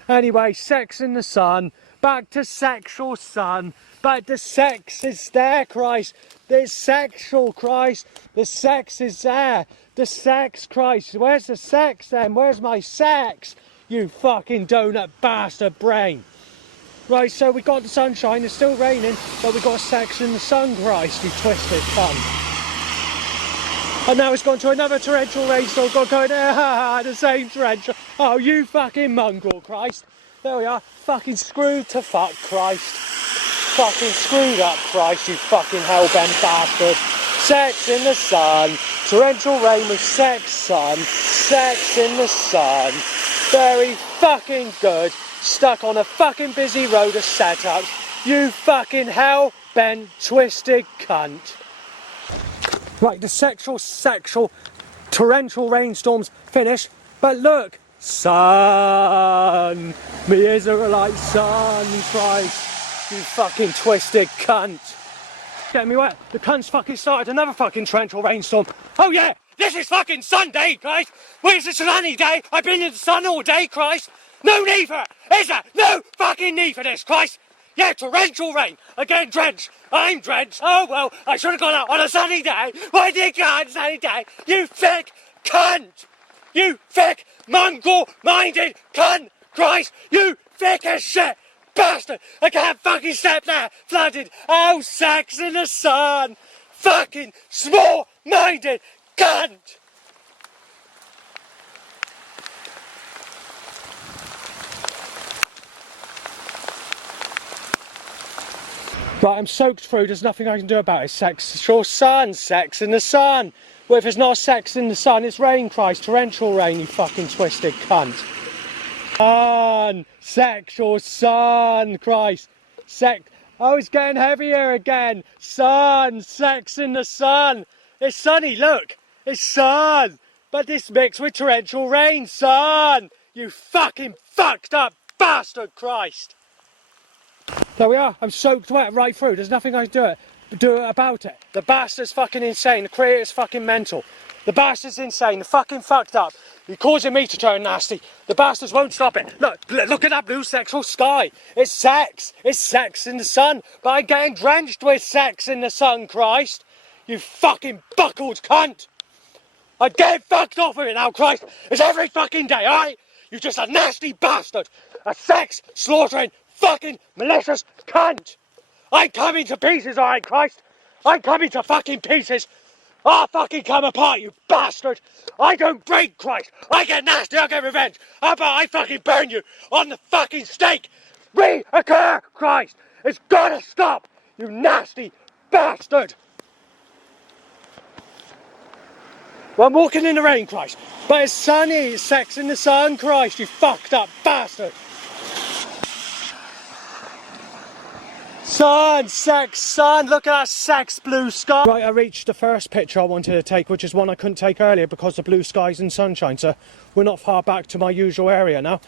Anyway, sex in the sun. Back to sexual sun. Back to sex. It's there, Christ. There's sexual, Christ. The sex is there. The sex, Christ. Where's the sex then? Where's my sex? You fucking donut bastard brain. Right, so we got the sunshine. It's still raining, but we got sex in the sun, Christ. You twisted cunt. And now it's gone to another torrential rainstorm. Going the same torrential. Oh, you fucking mongrel, Christ. There we are. Fucking screwed to fuck, Christ. Fucking screwed up, Christ, you fucking hellbent bastard. Sex in the sun. Torrential rain with sex, son. Sex in the sun. Very fucking good. Stuck on a fucking busy road of setups. You fucking hell-bent, twisted cunt. Right, the sexual, torrential rainstorms finish, but look, sun, me Israelite son, Christ, you fucking twisted cunt. Get me wet, the cunt's fucking started another fucking torrential rainstorm. Oh yeah, this is fucking Sunday, Christ. Where's the sunny day? I've been in the sun all day, Christ. No need for it, is there? No fucking need for this, Christ. Yeah, torrential rain. Again, drenched. I'm drenched. Oh, well, I should have gone out on a sunny day. Why did you go on a sunny day? You thick cunt. You thick, mongrel-minded cunt. Christ, you thick as shit bastard. I can't fucking step there. Flooded. Oh, sex in the sun. Fucking small-minded cunt. Right, I'm soaked through, there's nothing I can do about it. Sexual sun, sex in the sun. Well, if it's not sex in the sun, it's rain, Christ. Torrential rain, you fucking twisted cunt. Sun, sexual sun, Christ. Oh, it's getting heavier again. Sun, sex in the sun. It's sunny, look. It's sun. But this mixed with torrential rain, sun. You fucking fucked up bastard, Christ. There we are, I'm soaked wet right through, there's nothing I can do about it. The bastard's fucking insane, the creator's fucking mental. The bastard's insane, the fucking fucked up. You're causing me to turn nasty. The bastards won't stop it. Look at that blue sexual sky. It's sex in the sun. But I'm getting drenched with sex in the sun, Christ. You fucking buckled cunt. I'm getting fucked off with it now, Christ. It's every fucking day, alright? You're just a nasty bastard. A sex slaughtering fucking malicious cunt! I'm coming to pieces, alright, Christ? I'm coming to fucking pieces! I'll fucking come apart, you bastard! I don't break, Christ! I get nasty, I'll get revenge! How about I fucking burn you on the fucking stake? Reoccur, Christ! It's gotta stop, you nasty bastard! Well, I'm walking in the rain, Christ, but it's sunny, it's sex in the sun, Christ, you fucked up bastard! Sun, sex, sun, look at that sex blue sky. Right, I reached the first picture I wanted to take, which is one I couldn't take earlier because of blue skies and sunshine, so we're not far back to my usual area now.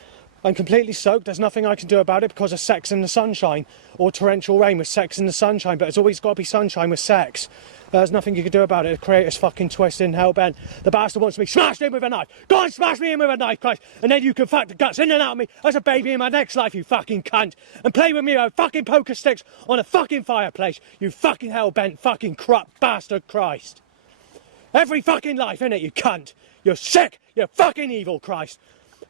I'm completely soaked, there's nothing I can do about it because of sex in the sunshine, or torrential rain with sex in the sunshine, but it's always got to be sunshine with sex. There's nothing you can do about it. The creator's fucking twisted and hellbent. The bastard wants me smashed in with a knife. Go on, smash me in with a knife, Christ. And then you can fuck the guts in and out of me as a baby in my next life, you fucking cunt. And play with me with fucking poker sticks on a fucking fireplace, you fucking hellbent, fucking corrupt bastard, Christ. Every fucking life, innit, you cunt. You're sick. You're fucking evil, Christ.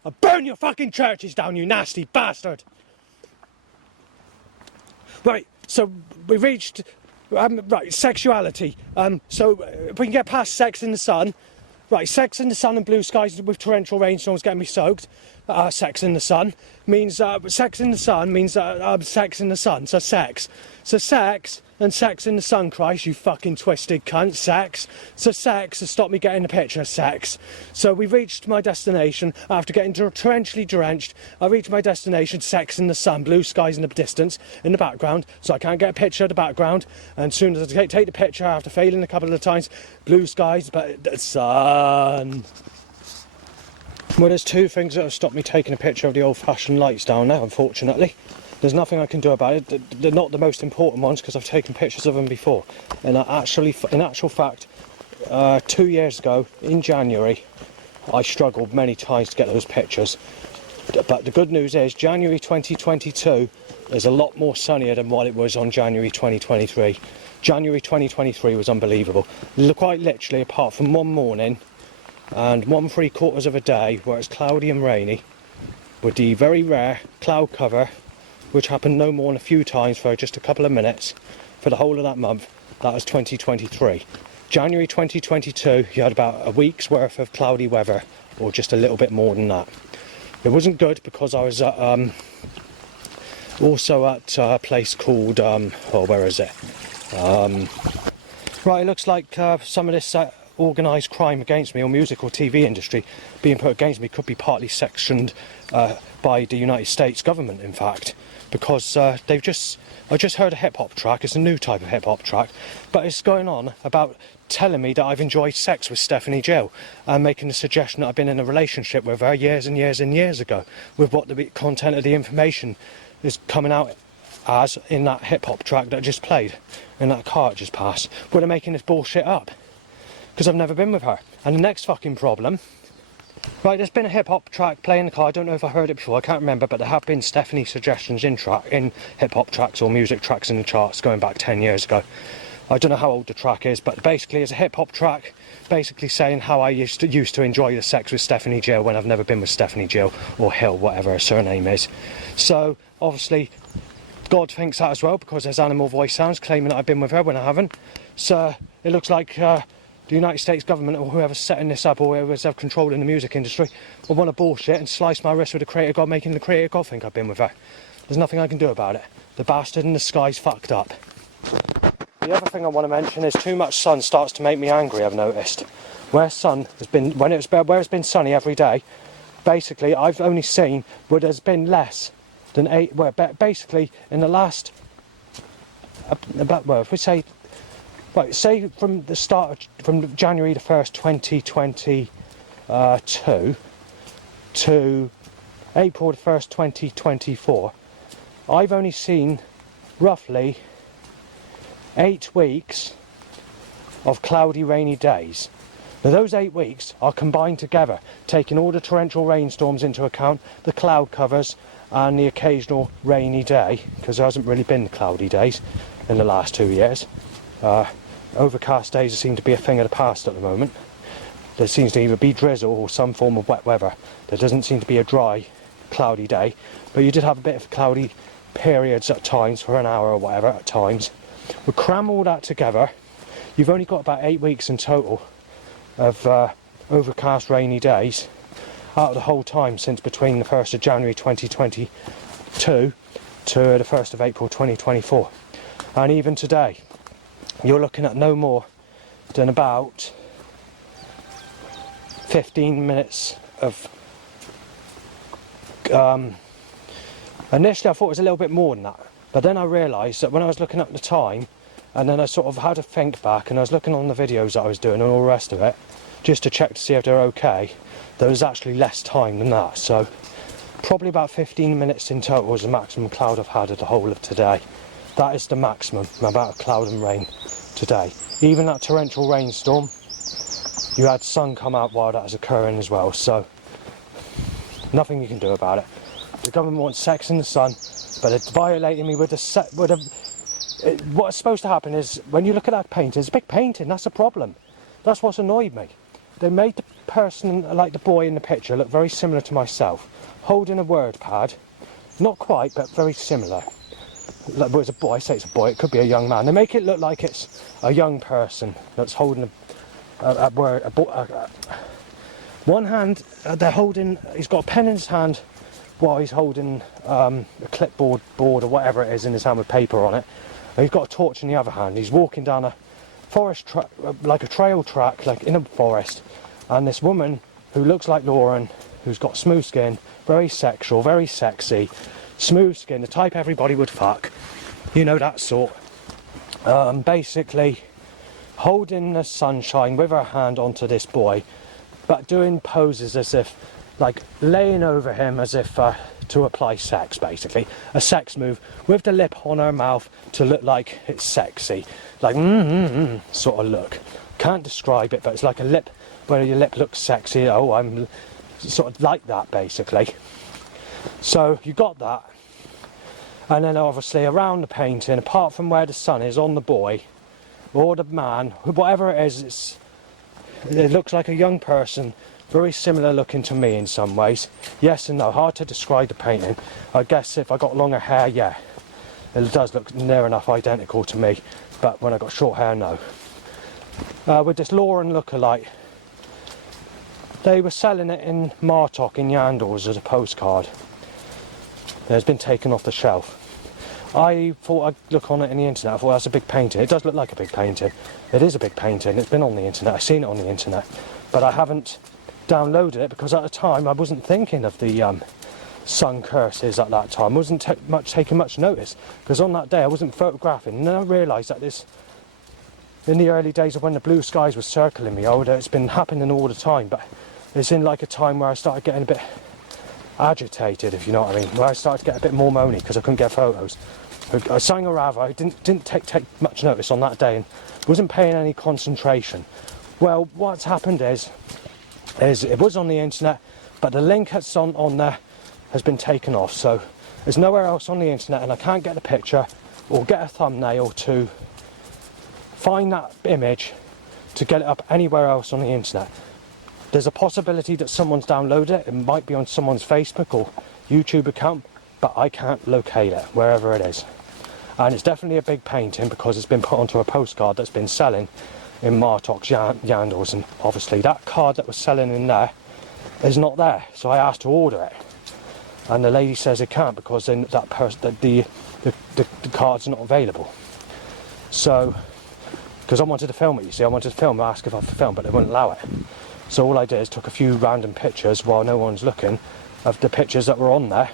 I'll burn your fucking churches down, you nasty bastard. Right, so we reached... right, sexuality. So if we can get past sex in the sun, right, sex in the sun and blue skies with torrential rainstorms getting me soaked. Sex in the sun means sex in the sun means sex in the sun. So sex and sex in the sun, Christ, you fucking twisted cunt. Sex has stopped me getting the picture of sex. So we reached my destination after getting torrentially drenched. I reached my destination, sex in the sun, blue skies in the distance, in the background, so I can't get a picture of the background. And as soon as I take the picture, after failing a couple of times, blue skies, but the sun. Well, there's two things that have stopped me taking a picture of the old-fashioned lights down there, unfortunately. There's nothing I can do about it. They're not the most important ones because I've taken pictures of them before. And in actual fact, 2 years ago, in January, I struggled many times to get those pictures. But the good news is, January 2022 is a lot more sunnier than what it was on January 2023. January 2023 was unbelievable. Quite literally, apart from one morning and 1/3 of a day where it's cloudy and rainy, with the very rare cloud cover, which happened no more than a few times for just a couple of minutes, for the whole of that month. That was 2023. January 2022, you had about a week's worth of cloudy weather, or just a little bit more than that. It wasn't good because I was also at a place called, where is it? Right, it looks like some of this organised crime against me, or music or TV industry being put against me, could be partly sectioned by the United States government, in fact, because I just heard a hip-hop track. It's a new type of hip-hop track, but it's going on about telling me that I've enjoyed sex with Stephanie Gill, and making the suggestion that I've been in a relationship with her years and years and years ago, with what the content of the information is coming out as in that hip-hop track that I just played, in that car that just passed. But they're making this bullshit up, because I've never been with her. And the next fucking problem, right, there's been a hip-hop track playing in the car. I don't know if I heard it before, I can't remember, but there have been Stephanie suggestions in hip-hop tracks or music tracks in the charts going back 10 years ago. I don't know how old the track is, but basically it's a hip-hop track basically saying how I used to enjoy the sex with Stephanie Gill when I've never been with Stephanie Gill, or Hill, whatever her surname is. So obviously God thinks that as well, because there's animal voice sounds claiming that I've been with her when I haven't. So it looks like the United States government, or whoever's setting this up, or whoever's have control in the music industry, will want to bullshit and slice my wrist with the Creator God, making the Creator God think I've been with her. There's nothing I can do about it. The bastard in the sky's fucked up. The other thing I want to mention is too much sun starts to make me angry, I've noticed. Where it's been sunny every day, basically I've only seen where there's been less than 8, basically in the last, if we say, right, say from the start, from January the 1st, 2022 to April the 1st, 2024, I've only seen roughly 8 weeks of cloudy, rainy days. Now those 8 weeks are combined together, taking all the torrential rainstorms into account, the cloud covers and the occasional rainy day, because there hasn't really been cloudy days in the last 2 years. Overcast days seem to be a thing of the past at the moment. There seems to either be drizzle or some form of wet weather. There doesn't seem to be a dry, cloudy day, but you did have a bit of cloudy periods at times, for an hour or whatever at times. We cram all that together, you've only got about 8 weeks in total of overcast rainy days out of the whole time since between the 1st of January 2022 to the 1st of April 2024. And even today, you're looking at no more than about 15 minutes of... initially I thought it was a little bit more than that. But then I realised that when I was looking at the time, and then I sort of had to think back, and I was looking on the videos that I was doing and all the rest of it, just to check to see if they're okay, there was actually less time than that. So probably about 15 minutes in total was the maximum cloud I've had of the whole of today. That is the maximum amount of cloud and rain today. Even that torrential rainstorm, you had sun come out while that was occurring as well, so nothing you can do about it. The government wants sex in the sun, but it's violating me with what's supposed to happen is, when you look at that painting, it's a big painting, that's the problem. That's what's annoyed me. They made the person, like the boy in the picture, look very similar to myself, holding a word pad. Not quite, but very similar. Like, well, it's a boy, I say it's a boy, it could be a young man. They make it look like it's a young person that's holding a word. One hand, they're holding, he's got a pen in his hand while he's holding a clipboard board or whatever it is in his hand with paper on it. And he's got a torch in the other hand. He's walking down a forest track, like a trail track, like in a forest. And this woman who looks like Lauren, who's got smooth skin, very sexual, very sexy, smooth skin, the type everybody would fuck, you know, that sort. Basically holding the sunshine with her hand onto this boy, but doing poses as if like laying over him as if to apply sex, basically. A sex move with the lip on her mouth to look like it's sexy. Like sort of look. Can't describe it, but it's like a lip where your lip looks sexy. Oh, I'm sort of like that, basically. So you got that. And then obviously around the painting, apart from where the sun is on the boy or the man, whatever it is, it looks like a young person, very similar looking to me in some ways. Yes and no, hard to describe the painting. I guess if I got longer hair, yeah, it does look near enough identical to me, but when I got short hair, no. With this Lauren lookalike, they were selling it in Martok in Yandles as a postcard. It's been taken off the shelf. I thought I'd look on it in the internet. I thought that's a big painting. It does look like a big painting. It is a big painting. It's been on the internet. I've seen it on the internet. But I haven't downloaded it because at the time I wasn't thinking of the sun curses at that time. I wasn't taking much notice because on that day I wasn't photographing. And then I realised that this, in the early days of when the blue skies were circling me, it's been happening all the time. But it's in like a time where I started getting a bit agitated, if you know what I mean, where I started to get a bit more moany because I couldn't get photos. I sang a rather, I didn't take much notice on that day and wasn't paying any concentration. Well, what's happened is it was on the internet, but the link that's on there has been taken off, so there's nowhere else on the internet, and I can't get the picture or get a thumbnail to find that image to get it up anywhere else on the internet. There's a possibility that someone's downloaded it. It might be on someone's Facebook or YouTube account, but I can't locate it wherever it is. And it's definitely a big painting because it's been put onto a postcard that's been selling in Martok's Yandles, and obviously that card that was selling in there is not there. So I asked to order it, and the lady says it can't because then the card's not available. So, because I wanted to film it, you see, I wanted to film, ask if I could film, but they wouldn't allow it. So all I did is took a few random pictures while no one's looking of the pictures that were on there.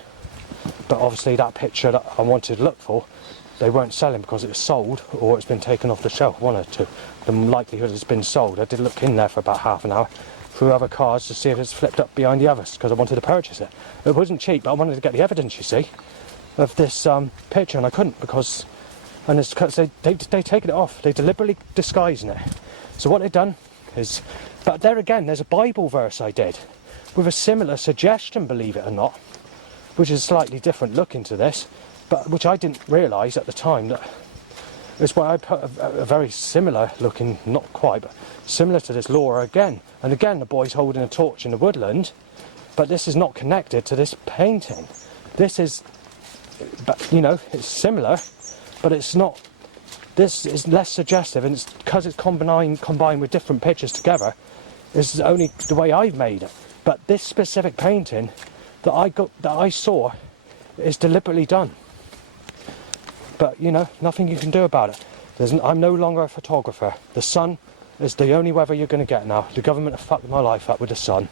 But obviously that picture that I wanted to look for, they weren't selling because it was sold or it's been taken off the shelf, one or two. The likelihood it's been sold. I did look in there for about half an hour through other cards to see if it's flipped up behind the others because I wanted to purchase it. It wasn't cheap, but I wanted to get the evidence, you see, of this picture, and I couldn't because it's because they taken it off. They deliberately disguising it. So what they've done is, but there again, there's a Bible verse I did with a similar suggestion, believe it or not, which is slightly different looking to this, but which I didn't realise at the time that it's why I put a very similar looking, not quite, but similar to this Laura again. And again, the boy's holding a torch in the woodland, but this is not connected to this painting. This is, but you know, it's similar, but it's not. This is less suggestive, and it's because it's combined with different pictures together. This is only the way I've made it. But this specific painting that I saw is deliberately done. But you know, nothing you can do about it. I'm no longer a photographer. The sun is the only weather you're going to get now. The government have fucked my life up with the sun.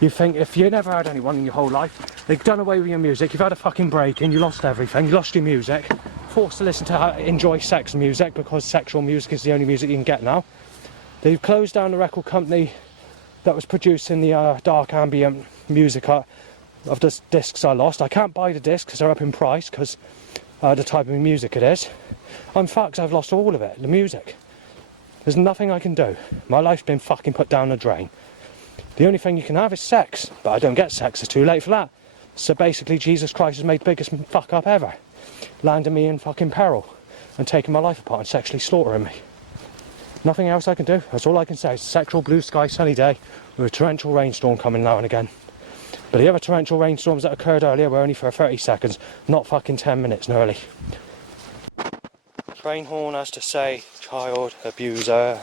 You think if you never had anyone in your whole life, they've done away with your music, you've had a fucking break in, you lost everything, you lost your music, forced to listen to enjoy sex music because sexual music is the only music you can get now. They've closed down the record company that was producing the dark ambient music of the discs I lost. I can't buy the discs because they're up in price because the type of music it is. I'm fucked, I've lost all of it, the music. There's nothing I can do. My life's been fucking put down the drain. The only thing you can have is sex, but I don't get sex, it's too late for that. So basically Jesus Christ has made the biggest fuck up ever, landing me in fucking peril and taking my life apart and sexually slaughtering me. Nothing else I can do. That's all I can say. It's a sexual blue sky sunny day with a torrential rainstorm coming now and again. But the other torrential rainstorms that occurred earlier were only for 30 seconds, not fucking 10 minutes nearly. Train horn has to say child abuser.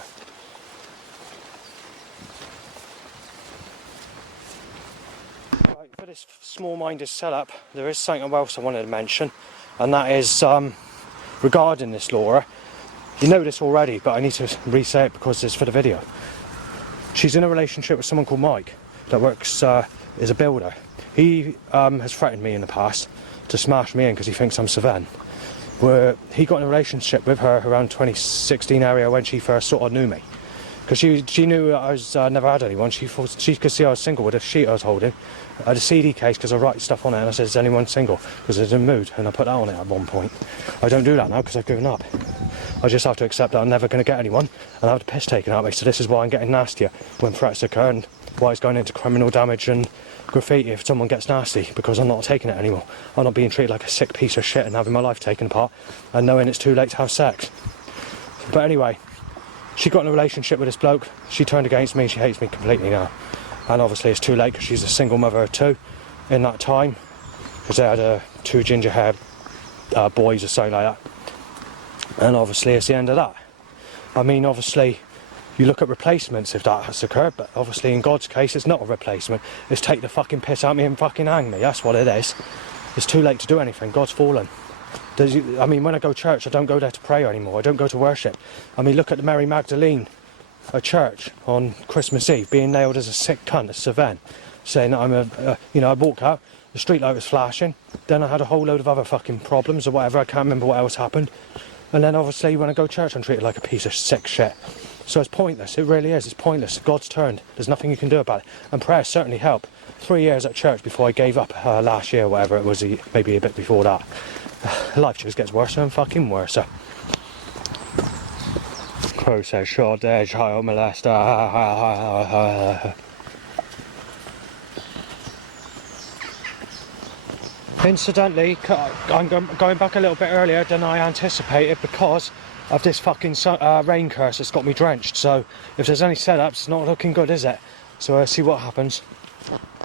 Right, for this small-minded setup, there is something else I wanted to mention, and that is regarding this Laura. You know this already, but I need to re-say it because it's for the video. She's in a relationship with someone called Mike that works, is a builder. He has threatened me in the past to smash me in because he thinks I'm Savan. Where he got in a relationship with her around 2016 area when she first sort of knew me. Because she knew I was never had anyone. She could see I was single with a sheet I was holding. I had a CD case because I write stuff on it, and I said, is anyone single? Because I was in a mood, and I put that on it at one point. I don't do that now because I've given up. I just have to accept that I'm never going to get anyone, and I have the piss taken out of me. So this is why I'm getting nastier when threats occur, and why it's going into criminal damage and graffiti if someone gets nasty, because I'm not taking it anymore. I'm not being treated like a sick piece of shit and having my life taken apart and knowing it's too late to have sex. But anyway, she got in a relationship with this bloke. She turned against me. She hates me completely now. And obviously it's too late because she's a single mother of two in that time, because they had two ginger hair boys or something like that. And obviously it's the end of that. I mean, obviously you look at replacements if that has occurred, but obviously in God's case it's not a replacement. It's take the fucking piss out of me and fucking hang me. That's what it is. It's too late to do anything. God's fallen. I mean, when I go to church, I don't go there to pray anymore. I don't go to worship. I mean, look at the Mary Magdalene at church on Christmas Eve, being nailed as a sick cunt at Savenne, saying that I'm I walked out, the street light was flashing, then I had a whole load of other fucking problems or whatever, I can't remember what else happened, and then obviously when I go to church I'm treated like a piece of sick shit. So it's pointless, it really is, it's pointless. God's turned, there's nothing you can do about it, and prayers certainly help. 3 years at church before I gave up last year, whatever it was, maybe a bit before that. Life just gets worse and fucking worse. Crow says, short day, child molester. Incidentally, I'm going back a little bit earlier than I anticipated because of this fucking rain curse that's got me drenched. So if there's any setups, it's not looking good, is it? So see what happens.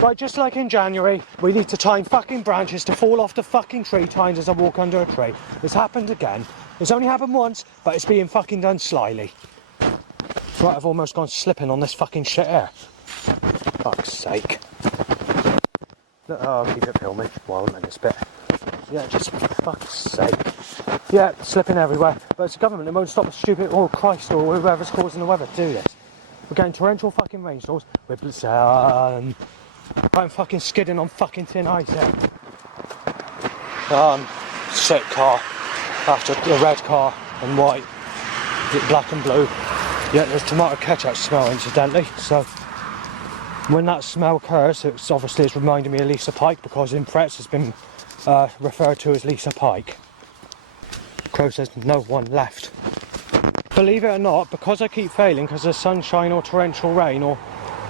Right, just like in January, we need to time fucking branches to fall off the fucking tree times as I walk under a tree. It's happened again. It's only happened once, but it's being fucking done slyly. Right, I've almost gone slipping on this fucking shit here. Fuck's sake. Oh, I'll keep it filming while I'm in this bit. Yeah, just for fuck's sake. Yeah, slipping everywhere. But it's the government that won't stop the stupid, oh Christ, or whoever's causing the weather to do this. We're getting torrential fucking rainstorms with I'm fucking skidding on fucking thin ice here. Sick car. After the red car and white, black and blue. Yeah, there's tomato ketchup smell incidentally. So when that smell occurs, it's reminding me of Lisa Pike, because in threats it's been referred to as Lisa Pike. Crow says no one left. Believe it or not, because I keep failing because of sunshine or torrential rain or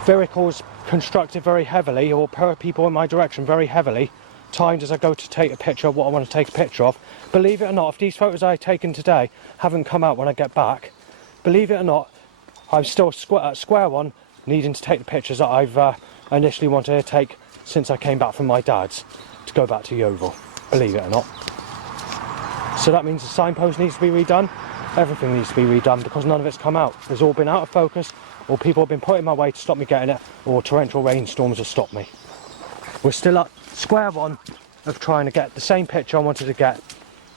vehicles constructed very heavily or people in my direction very heavily, timed as I go to take a picture of what I want to take a picture of. Believe it or not, if these photos I've taken today haven't come out when I get back, believe it or not, I'm still at square one, needing to take the pictures that I've initially wanted to take since I came back from my dad's to go back to Yeovil. Believe it or not. So that means the signpost needs to be redone. Everything needs to be redone because none of it's come out. It's all been out of focus, or people have been put in my way to stop me getting it, or torrential rainstorms have stopped me. We're still at square one of trying to get the same picture I wanted to get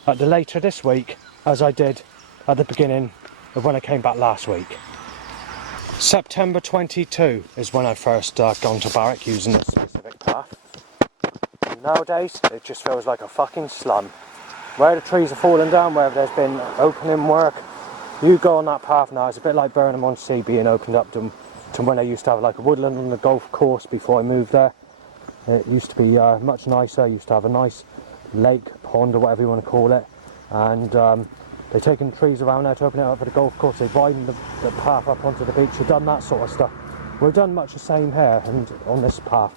at the later this week as I did at the beginning of when I came back last week. September 22 is when I first gone to Barrack using this specific path. And nowadays it just feels like a fucking slum. Where the trees are falling down, where there's been opening work, you go on that path now, it's a bit like Burnham-on-Sea being opened up to when I used to have like a woodland on the golf course before I moved there. It used to be much nicer, used to have a nice lake, pond or whatever you want to call it, and they've taken trees around there to open it up for the golf course, they've widened the path up onto the beach, they've done that sort of stuff. We've done much the same here and on this path.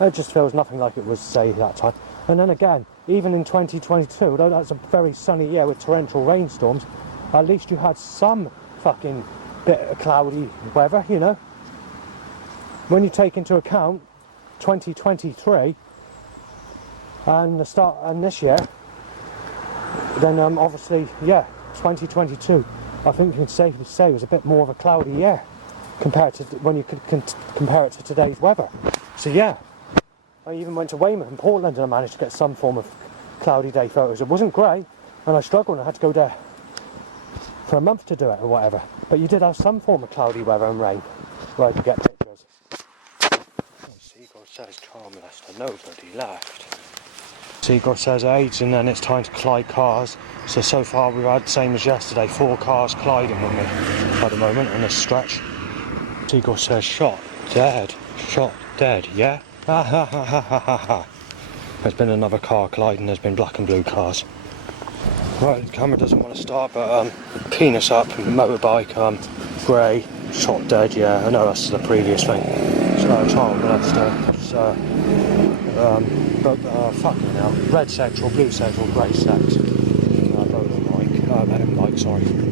It just feels nothing like it was, say, that time. And then again, even in 2022, although that's a very sunny year with torrential rainstorms, at least you had some fucking bit of cloudy weather, you know. When you take into account 2023 and the start and this year, then obviously, yeah, 2022, I think you can safely say was a bit more of a cloudy year compared to when you could compare it to today's weather. So yeah. I even went to Weymouth and Portland and I managed to get some form of cloudy day photos. It wasn't great and I struggled and I had to go there for a month to do it or whatever. But you did have some form of cloudy weather and rain where I could get pictures. Seagull says child molester, nobody left. Seagull says AIDS and then it's time to collide cars. So far we've had, same as yesterday, 4 cars colliding with me at the moment on this stretch. Eagle says shot dead, yeah? Ha ha ha ha ha ha ha. There's been another car colliding, there's been black and blue cars. Right, the camera doesn't want to start, but penis up, motorbike, grey, shot dead, yeah, I know that's the previous thing. So, child molester, so, fucking hell, red sexual, blue sexual, grey sex, motorbike, sorry.